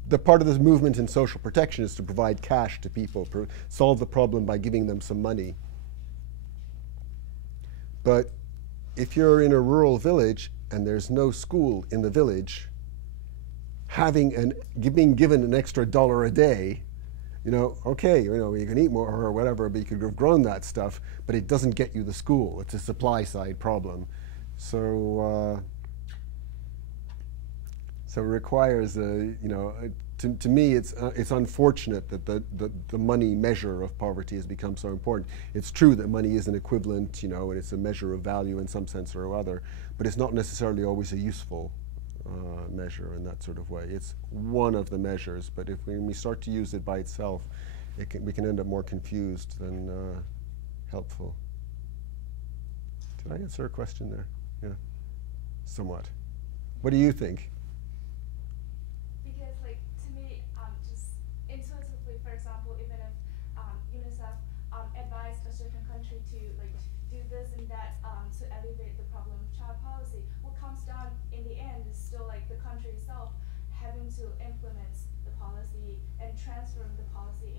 the part of this movement in social protection is to provide cash to people, solve the problem by giving them some money. But if you're in a rural village and there's no school in the village, being given an extra $1 a day, okay, you can eat more or whatever, but you could have grown that stuff, but it doesn't get you the school. It's a supply side problem. So it requires to me, it's unfortunate that the money measure of poverty has become so important. It's true that money is an equivalent, and it's a measure of value in some sense or other, but it's not necessarily always a useful measure in that sort of way. It's one of the measures, but when we start to use it by itself, we can end up more confused than helpful. Did I answer a question there? Yeah, somewhat. What do you think? Because, to me, just intuitively, for example, even if UNICEF advised a certain country to do this and that to alleviate the problem of child policy, what comes down in the end is still the country itself having to implement the policy and transform the policy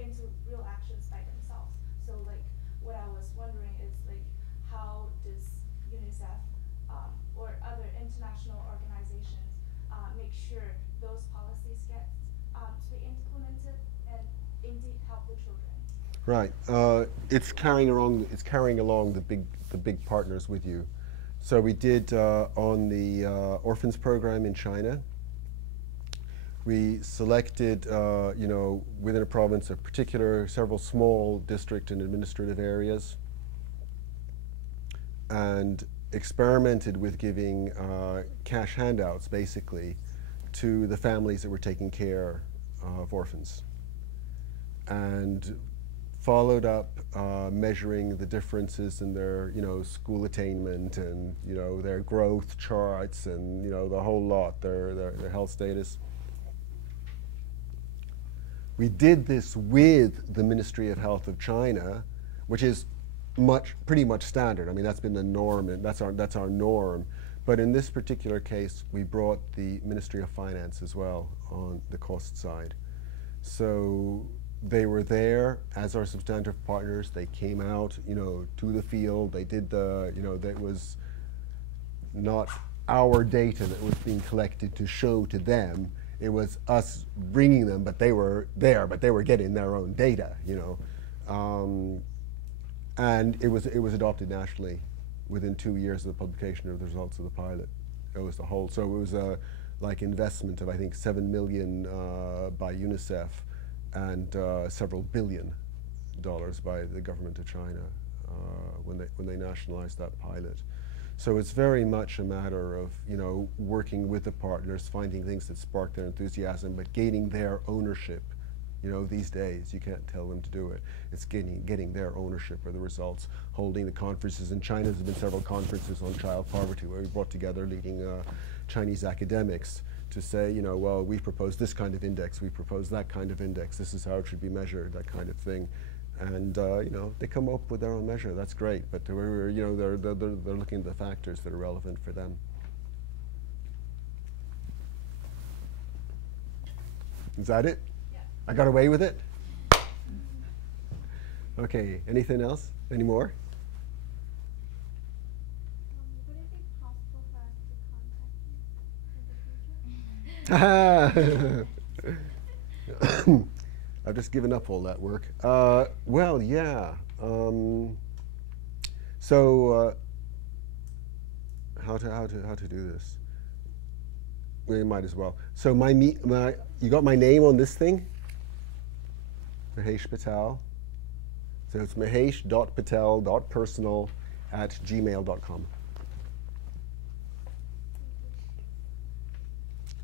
into real actions by themselves. So what I was wondering is how does UNICEF or other international organizations make sure those policies get to be implemented and indeed help the children? Right. It's carrying along the big partners with you. So we did on the orphans program in China. We selected, within a province, several small district and administrative areas, and experimented with giving cash handouts, basically, to the families that were taking care of orphans, and followed up measuring the differences in their, school attainment and, their growth charts and, the whole lot, their health status. We did this with the Ministry of Health of China, which is pretty much standard. I mean, that's been the norm, and that's our norm. But in this particular case, we brought the Ministry of Finance as well on the cost side. So they were there as our substantive partners. They came out, to the field. They did that was not our data that was being collected to show to them. It was us bringing them, but they were there, but they were getting their own data, And it was adopted nationally within 2 years of the publication of the results of the pilot. It was the whole, so it was a like investment of I think 7 million by UNICEF and several billion dollars by the government of China when they nationalized that pilot. So it's very much a matter of, you know, working with the partners, finding things that spark their enthusiasm, but gaining their ownership. You know, these days you can't tell them to do it. It's getting their ownership of the results, holding the conferences. In China, there's been several conferences on child poverty where we brought together leading Chinese academics to say, you know, well, we propose this kind of index, we propose that kind of index, this is how it should be measured, that kind of thing. And you know, they come up with their own measure. That's great, but they're, you know, they're looking at the factors that are relevant for them. Is that it? Yeah. I got away with it? Okay, anything else? Any more? Would it be possible for us to contact you in the future? I've just given up all that work. Well, yeah. So how to do this? We might as well. So you got my name on this thing? Mahesh Patel. So it's mahesh.patel.personal@gmail.com.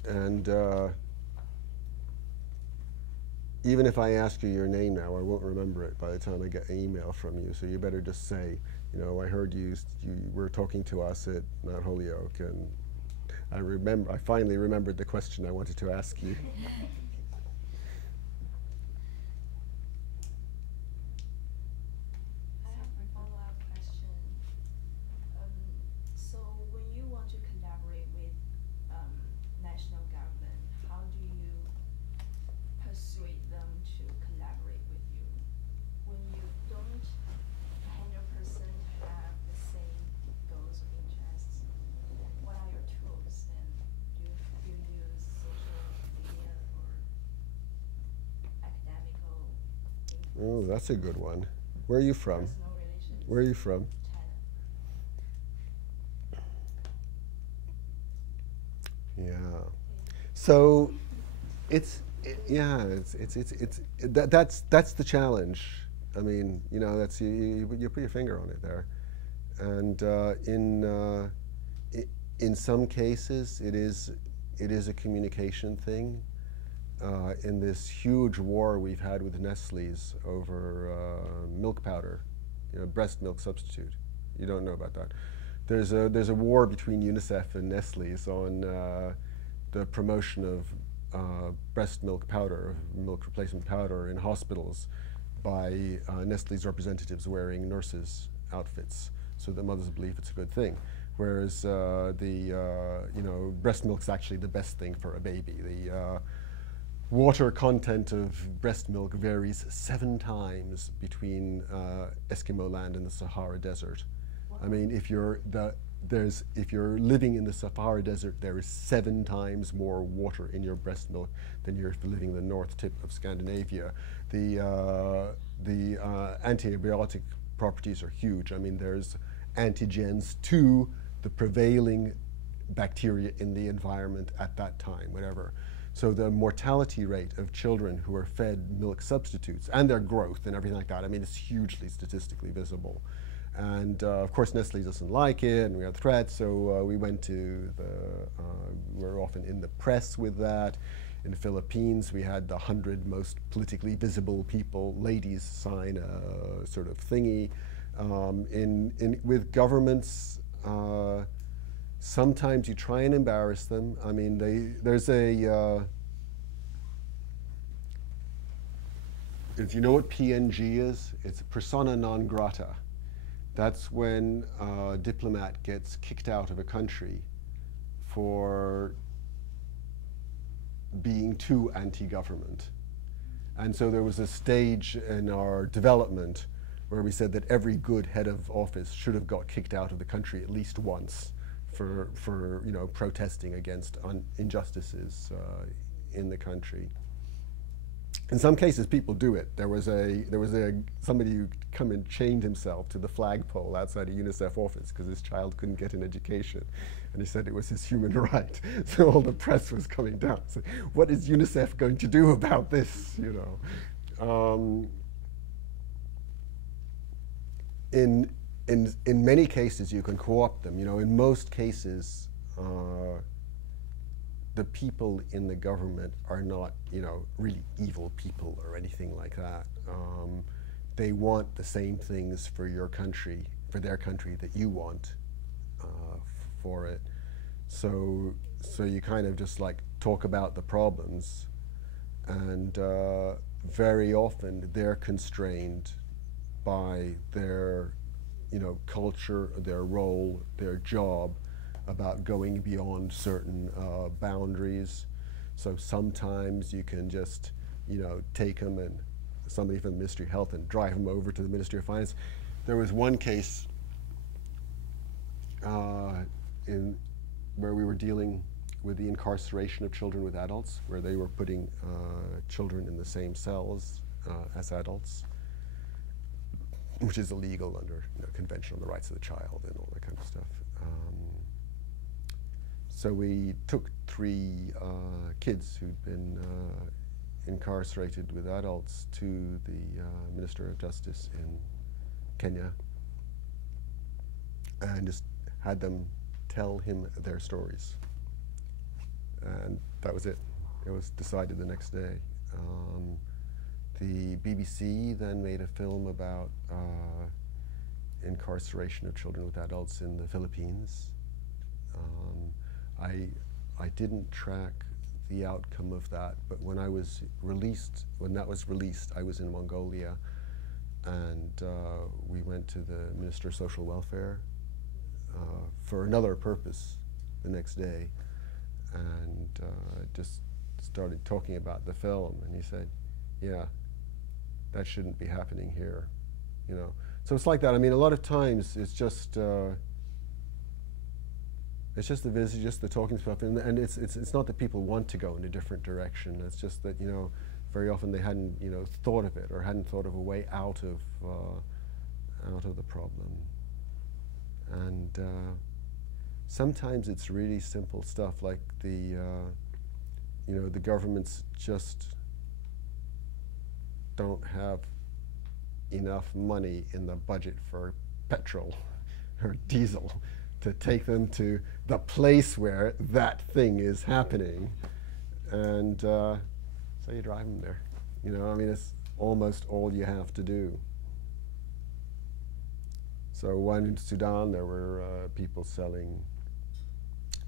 And even if I ask you your name now, I won't remember it by the time I get an email from you. So you better just say, you know, I heard you were talking to us at Mount Holyoke, and I finally remembered the question I wanted to ask you. I have a follow-up question. So when you want to collaborate with national government, how do you persuade them to collaborate with you? When you don't 100% have the same goals or interests, what are your tools then? Do you use social media or academical Oh, that's a good one. Where are you from? personal relations? Where are you from? China. Yeah. So that's the challenge. I mean, you know, that's you put your finger on it there, and in some cases it is a communication thing. In this huge war we've had with Nestle's over milk powder, you know, breast milk substitute. You don't know about that. There's a war between UNICEF and Nestle's on the promotion of breast milk powder, milk replacement powder in hospitals by Nestle's representatives wearing nurses' outfits so that mothers believe it's a good thing. Whereas you know, breast milk's actually the best thing for a baby. The water content of breast milk varies 7 times between Eskimo land and the Sahara Desert. I mean, if you're living in the Sahara Desert, there is 7 times more water in your breast milk than you're living in the north tip of Scandinavia. The antibiotic properties are huge. I mean, there's antigens to the prevailing bacteria in the environment at that time, whatever. So the mortality rate of children who are fed milk substitutes and their growth and everything like that, I mean, it's hugely statistically visible. And of course, Nestle doesn't like it, and we had threats, so we went to we're often in the press with that. In the Philippines, we had the 100 most politically visible people, ladies, sign a sort of thingy. With governments, sometimes you try and embarrass them. I mean, there's a, if you know what PNG is, it's persona non grata. That's when a diplomat gets kicked out of a country for being too anti-government. And so there was a stage in our development where we said that every good head of office should have got kicked out of the country at least once for you know, protesting against injustices in the country. In some cases, people do it. There was somebody who come and chained himself to the flagpole outside a UNICEF office because his child couldn't get an education, and he said it was his human right. So all the press was coming down. So what is UNICEF going to do about this? You know, in many cases, you can co-opt them. You know, in most cases, the people in the government are not, you know, really evil people or anything like that. They want the same things for your country, for their country, that you want for it. So you kind of just like talk about the problems, and very often they're constrained by their, you know, culture, their role, their job, about going beyond certain boundaries. So sometimes you can just, you know, take them and somebody from the Ministry of Health and drive them over to the Ministry of Finance. There was one case where we were dealing with the incarceration of children with adults, where they were putting children in the same cells as adults, which is illegal under, you know, Convention on the Rights of the Child and all that kind of stuff. So we took 3 kids who'd been incarcerated with adults to the Minister of Justice in Kenya and just had them tell him their stories. And that was it. It was decided the next day. The BBC then made a film about incarceration of children with adults in the Philippines. I didn't track the outcome of that, but when that was released, I was in Mongolia, and we went to the Minister of Social Welfare for another purpose the next day, and just started talking about the film, and he said, yeah, that shouldn't be happening here, you know. So it's like that. I mean, a lot of times it's just the visit, just the talking stuff, and it's not that people want to go in a different direction. It's just that, you know, very often they hadn't, you know, thought of it or hadn't thought of a way out of the problem. And sometimes it's really simple stuff, like you know, the governments just don't have enough money in the budget for petrol or diesel to take them to the place where that thing is happening. And so you drive them there. You know, I mean, it's almost all you have to do. So one in Sudan, there were people selling,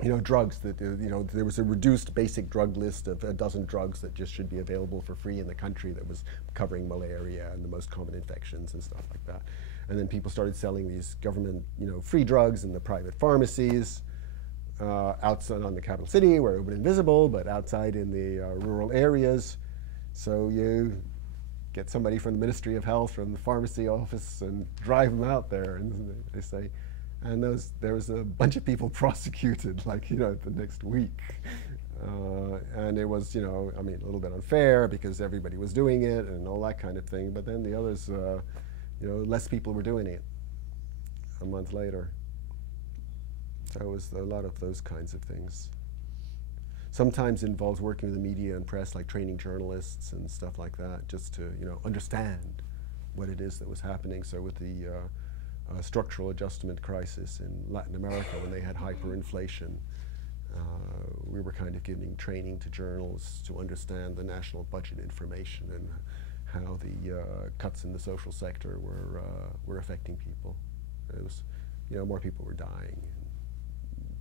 you know, drugs that, you know, there was a reduced basic drug list of a dozen drugs that just should be available for free in the country that was covering malaria and the most common infections and stuff like that. And then people started selling these government, you know, free drugs in the private pharmacies outside on the capital city where it would be invisible, but outside in the rural areas. So you get somebody from the Ministry of Health, from the pharmacy office, and drive them out there, and they say, and there was a bunch of people prosecuted, like, you know, the next week. And it was, you know, I mean, a little bit unfair because everybody was doing it and all that kind of thing, but then the others, you know, less people were doing it a month later. So it was a lot of those kinds of things. Sometimes it involves working with the media and press, like training journalists and stuff like that, just to, you know, understand what it is that was happening. So with the structural adjustment crisis in Latin America, when they had hyperinflation, we were kind of giving training to journalists to understand the national budget information and how the cuts in the social sector were affecting people. It was, you know, more people were dying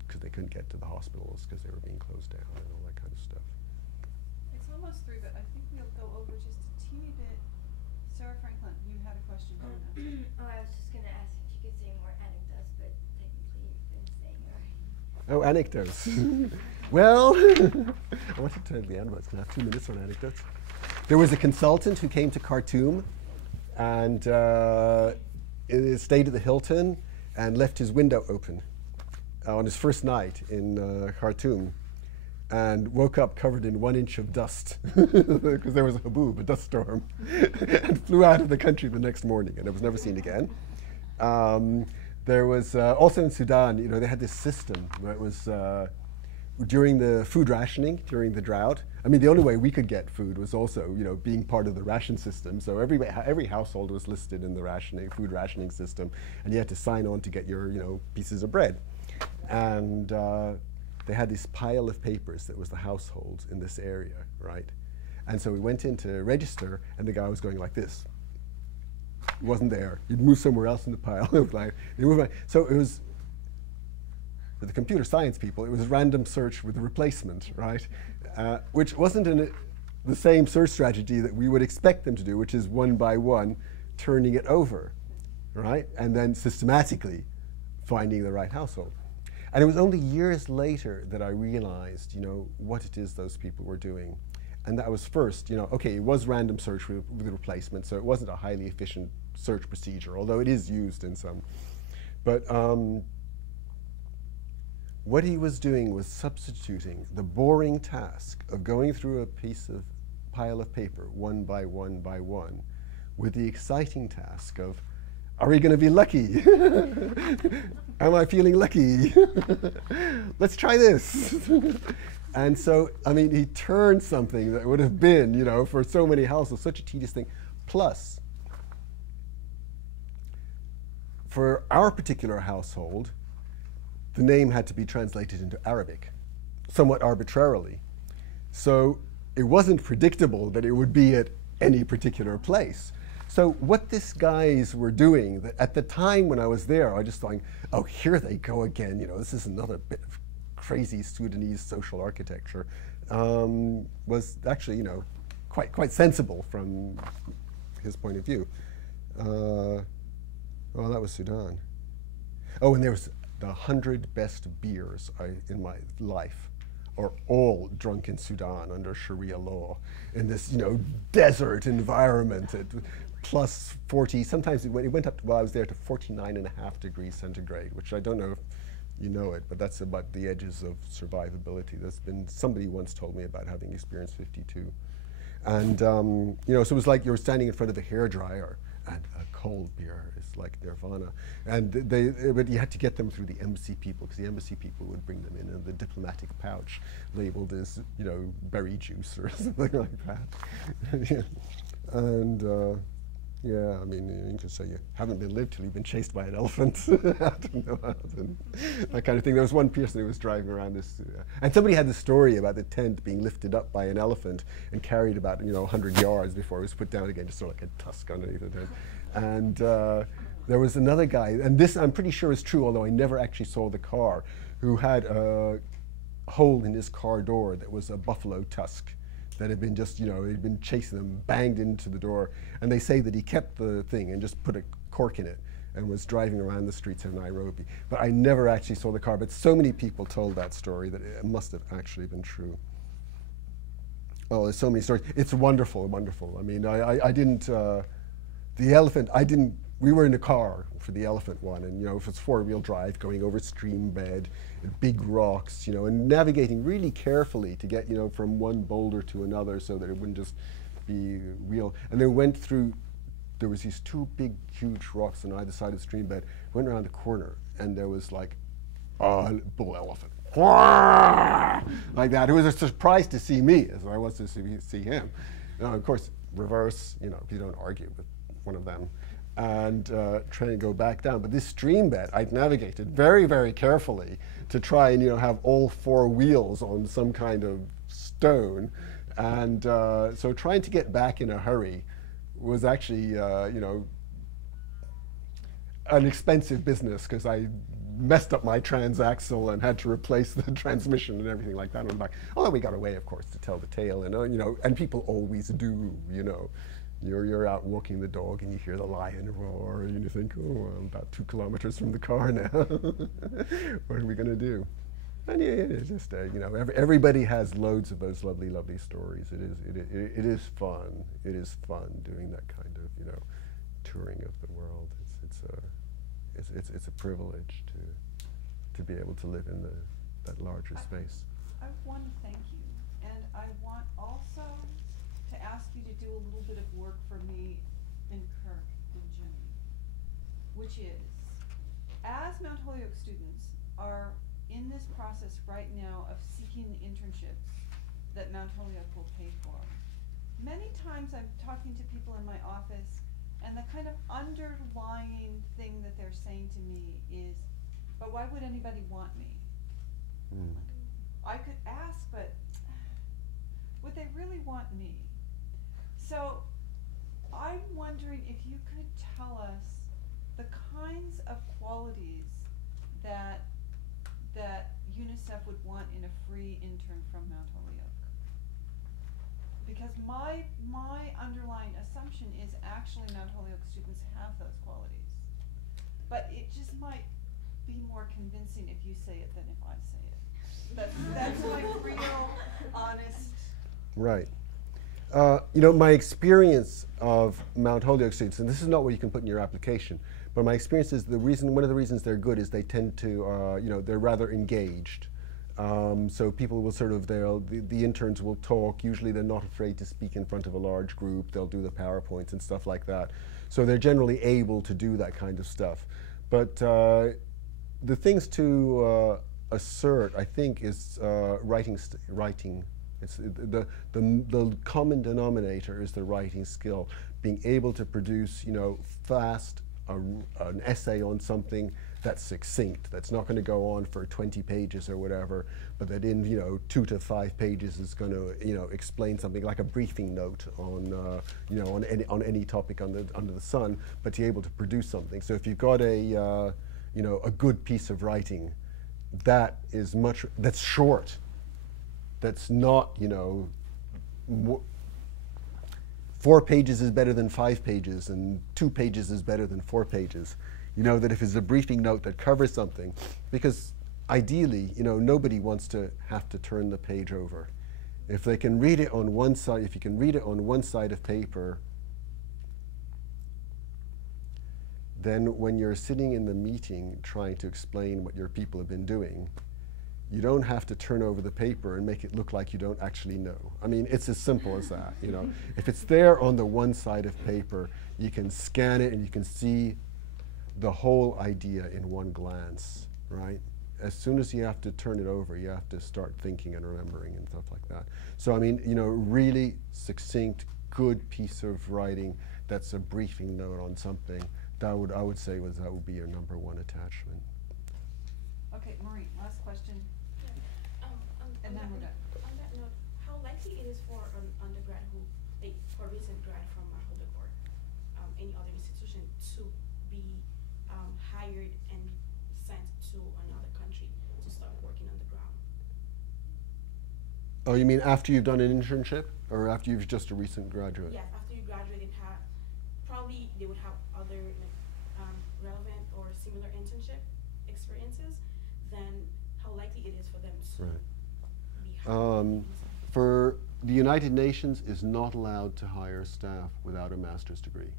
because they couldn't get to the hospitals because they were being closed down and all that kind of stuff. It's almost 3, but I think we'll go over just a teeny bit. Sarah Franklin, you had a question. Oh, I was just going to ask if you could say more anecdotes, but technically you've been saying already. Oh, anecdotes. Well, I want to tell the anecdotes. Can I have 2 minutes on anecdotes? There was a consultant who came to Khartoum and stayed at the Hilton and left his window open on his first night in Khartoum. and woke up covered in 1 inch of dust because there was a haboob, a dust storm, and flew out of the country the next morning, and it was never seen again. There was also in Sudan, you know, they had this system where it was during the food rationing, during the drought. I mean, the only way we could get food was also, you know, being part of the ration system. So every household was listed in the food rationing system, and you had to sign on to get your, you know, pieces of bread. And they had this pile of papers that was the household in this area, right? And so we went in to register, and the guy was going like this. He wasn't there. He'd moved somewhere else in the pile. It was like, so it was, for the computer science people, it was random search with a replacement, right? Which wasn't the same search strategy that we would expect them to do, which is one by one turning it over, right? And then systematically finding the right household. And it was only years later that I realized, you know, what it is those people were doing. And that was first, you know, okay, it was random search with replacement, so it wasn't a highly efficient search procedure, although it is used in some. But what he was doing was substituting the boring task of going through a pile of paper one by one by one with the exciting task of, are we going to be lucky? Am I feeling lucky? Let's try this. And so, I mean, he turned something that would have been, you know, for so many households, such a tedious thing. Plus, for our particular household, the name had to be translated into Arabic, somewhat arbitrarily. So it wasn't predictable that it would be at any particular place. So what these guys were doing, at the time when I was there, I just thought, oh, here they go again. You know, this is another bit of crazy Sudanese social architecture, was actually, you know, quite sensible from his point of view. Well, that was Sudan. Oh, and there was the 100 best beers in my life are all drunk in Sudan under Sharia law in this, you know, desert environment at plus 40. Sometimes it went up to, while I was there, to 49.5 degrees centigrade, which I don't know if you know it, but that's about the edges of survivability. There's been, somebody once told me about having experienced 52. And, you know, so it was like you were standing in front of a hairdryer, and a cold beer is like nirvana. And but you had to get them through the embassy people, because the embassy people would bring them in the diplomatic pouch labeled as, you know, berry juice or something like that. Yeah. And yeah, I mean, you could say you haven't been lived till you've been chased by an elephant. I don't know, that kind of thing. There was one person who was driving around this, and somebody had the story about the tent being lifted up by an elephant and carried about, you know, 100 yards before it was put down again, just sort of like a tusk underneath the tent. And there was another guy, and this I'm pretty sure is true, although I never actually saw the car, who had a hole in his car door that was a buffalo tusk that had been just, you know, he'd been chasing them, banged into the door. And they say that he kept the thing and just put a cork in it and was driving around the streets of Nairobi. But I never actually saw the car. But so many people told that story that it must have actually been true. Oh, there's so many stories. It's wonderful, wonderful. I mean, I didn't, the elephant, we were in a car for the elephant one, and, you know, if it's 4-wheel drive, going over stream bed, big rocks, you know, and navigating really carefully to get, you know, from one boulder to another so that it wouldn't just be wheel. And they went through, there was these 2 big, huge rocks on either side of the stream bed, went around the corner, and there was like a bull elephant. Like that. It was a surprise to see me as I was to see him. Now, of course, reverse, you know, you don't argue with one of them. And trying to go back down. But this stream bed, I'd navigated very, very carefully to try and, you know, have all 4 wheels on some kind of stone. And so trying to get back in a hurry was actually, you know, an expensive business, because I messed up my transaxle and had to replace the transmission and everything like that on the back. Although we got away, of course, to tell the tale, and, you know, and people always do, you know. You're out walking the dog and you hear the lion roar and you think, oh, I'm about 2 kilometers from the car now. What are we going to do? And yeah, it's just, you know, everybody has loads of those lovely, lovely stories. It is fun. It is fun doing that kind of, you know, touring of the world. It's a privilege to be able to live in that larger space. I want to thank you, and I want also to ask you to do a little bit of work for me and Kirk and Jimmy, which is, as Mount Holyoke students are in this process right now of seeking internships that Mount Holyoke will pay for, many times I'm talking to people in my office, and the kind of underlying thing that they're saying to me is, but why would anybody want me? Mm. I could ask, but would they really want me? So I'm wondering if you could tell us the kinds of qualities that UNICEF would want in a free intern from Mount Holyoke. Because my underlying assumption is actually Mount Holyoke students have those qualities. But it just might be more convincing if you say it than if I say it. That's my real, honest. Right. My experience of Mount Holyoke students, and this is not what you can put in your application, but my experience is one of the reasons they're good is they tend to, they're rather engaged. So people will the interns will talk. Usually they're not afraid to speak in front of a large group. They'll do the PowerPoints and stuff like that. So they're generally able to do that kind of stuff. But the things to assert, I think, is writing. It's the common denominator is the writing skill, being able to produce, fast an essay on something that's succinct, that's not going to go on for 20 pages or whatever, but that in 2 to 5 pages is going to explain something like a briefing note on on any topic under the sun, but to be able to produce something. So if you've got a good piece of writing, that's short. That's not, 4 pages is better than 5 pages, and 2 pages is better than 4 pages. That if it's a briefing note that covers something, because ideally, nobody wants to have to turn the page over. If they can read it on one side, if you can read it on one side of paper, then when you're sitting in the meeting trying to explain what your people have been doing, you don't have to turn over the paper and make it look like you don't actually know. I mean, it's as simple as that, If it's there on the one side of paper, you can scan it and you can see the whole idea in one glance, right? As soon as you have to turn it over, you have to start thinking and remembering and stuff like that. So, I mean, really succinct, good piece of writing that's a briefing note on something, I would say that would be your number one attachment. Okay, Maureen, last question. And then we're done. On that note, how likely it is for an undergrad for a recent grad from Holyoke or any other institution to be hired and sent to another country to start working on the ground? Oh, you mean after you've done an internship, or after you've just a recent graduate? Yes, after you graduate and probably they would have other relevant or similar internship experiences. Then how likely it is for them to Right. be hired? For the United Nations is not allowed to hire staff without a master's degree.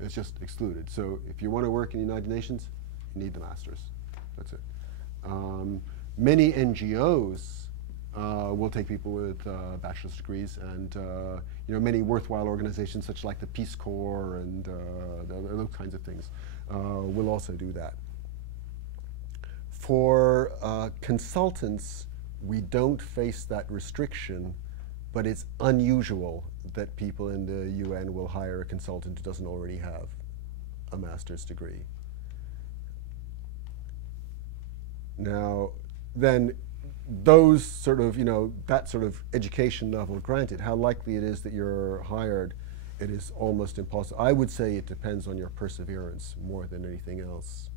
It's just excluded. So if you want to work in the United Nations, you need the master's. That's it. Many NGOs will take people with bachelor's degrees, and many worthwhile organizations such like the Peace Corps and those kinds of things will also do that. For consultants, we don't face that restriction, but it's unusual that people in the UN will hire a consultant who doesn't already have a master's degree. Now, then those sort of, that sort of education level granted, how likely it is that you're hired, it is almost impossible. I would say it depends on your perseverance more than anything else.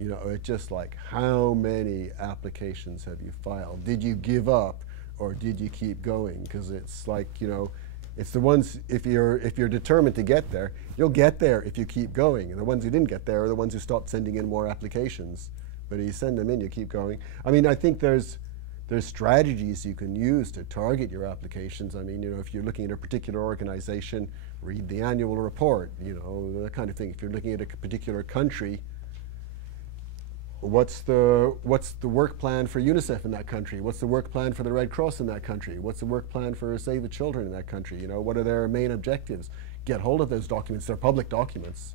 It's just like, how many applications have you filed? Did you give up, or did you keep going? Because it's like, it's the ones, if you're determined to get there, you'll get there if you keep going. And the ones who didn't get there are the ones who stopped sending in more applications. But you send them in, you keep going. I mean, I think there's strategies you can use to target your applications. I mean, if you're looking at a particular organization, read the annual report, that kind of thing. If you're looking at a particular country, what's the work plan for UNICEF in that country? What's the work plan for the Red Cross in that country? What's the work plan for Save the Children in that country? You know, what are their main objectives? Get hold of those documents. They're public documents.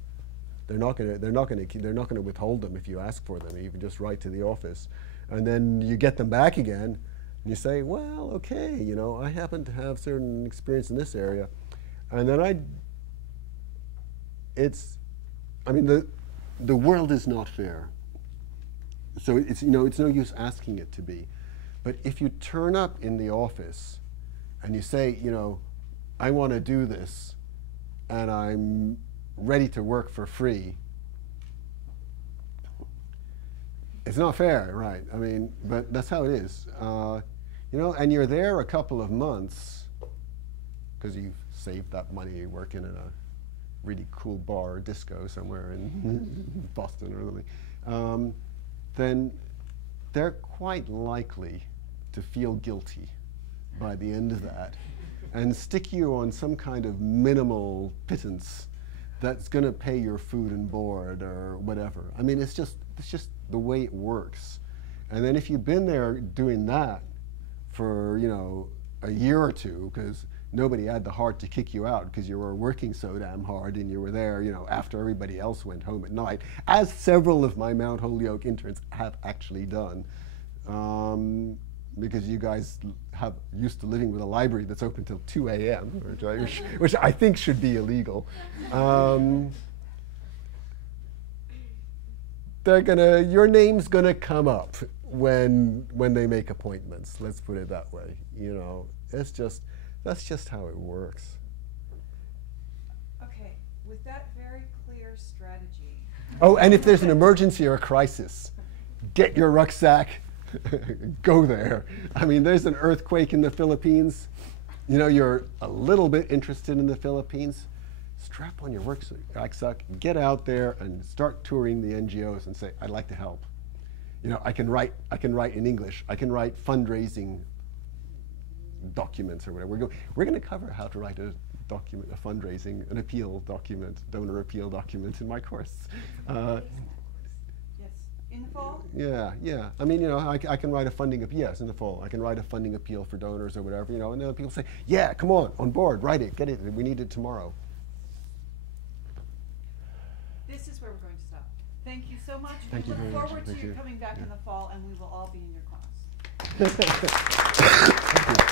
They're not going to withhold them if you ask for them. You can just write to the office, and then you get them back again, and you say, well, okay, you know, I happen to have certain experience in this area, and then I mean, the world is not fair. So it's, you know, it's no use asking it to be. But if you turn up in the office and you say, you know, I want to do this and I'm ready to work for free, it's not fair, right? I mean, but that's how it is. You know, and you're there a couple of months because you've saved that money working in a really cool bar or disco somewhere in Boston or something. Then they're quite likely to feel guilty by the end of that and stick you on some kind of minimal pittance that's going to pay your food and board or whatever. I mean, it's just the way it works. And then if you've been there doing that for, you know, a year or two, because nobody had the heart to kick you out because you were working so damn hard and you were there, you know, after everybody else went home at night, as several of my Mount Holyoke interns have actually done, because you guys have used to living with a library that's open till 2 a.m., which I think should be illegal. Your name's gonna come up when they make appointments. Let's put it that way. You know, that's just how it works. Okay, with that very clear strategy. Oh, and if there's an emergency or a crisis, get your rucksack, go there. I mean, there's an earthquake in the Philippines. You know, you're a little bit interested in the Philippines. Strap on your rucksack, get out there and start touring the NGOs and say, I'd like to help. You know, I can write in English. I can write fundraising documents or whatever. We're going to cover how to write a document, a fundraising, an appeal document, donor appeal document in my course. Yes, in the fall? Yeah. I mean, you know, I can write a funding appeal. Yes, in the fall. I can write a funding appeal for donors or whatever, you know, and then people say, yeah, come on board, write it, get it, we need it tomorrow. This is where we're going to stop. Thank you so much. Thank you We very look much. forward to Thank you you. coming back in the fall, and we will all be in your class. Thank you.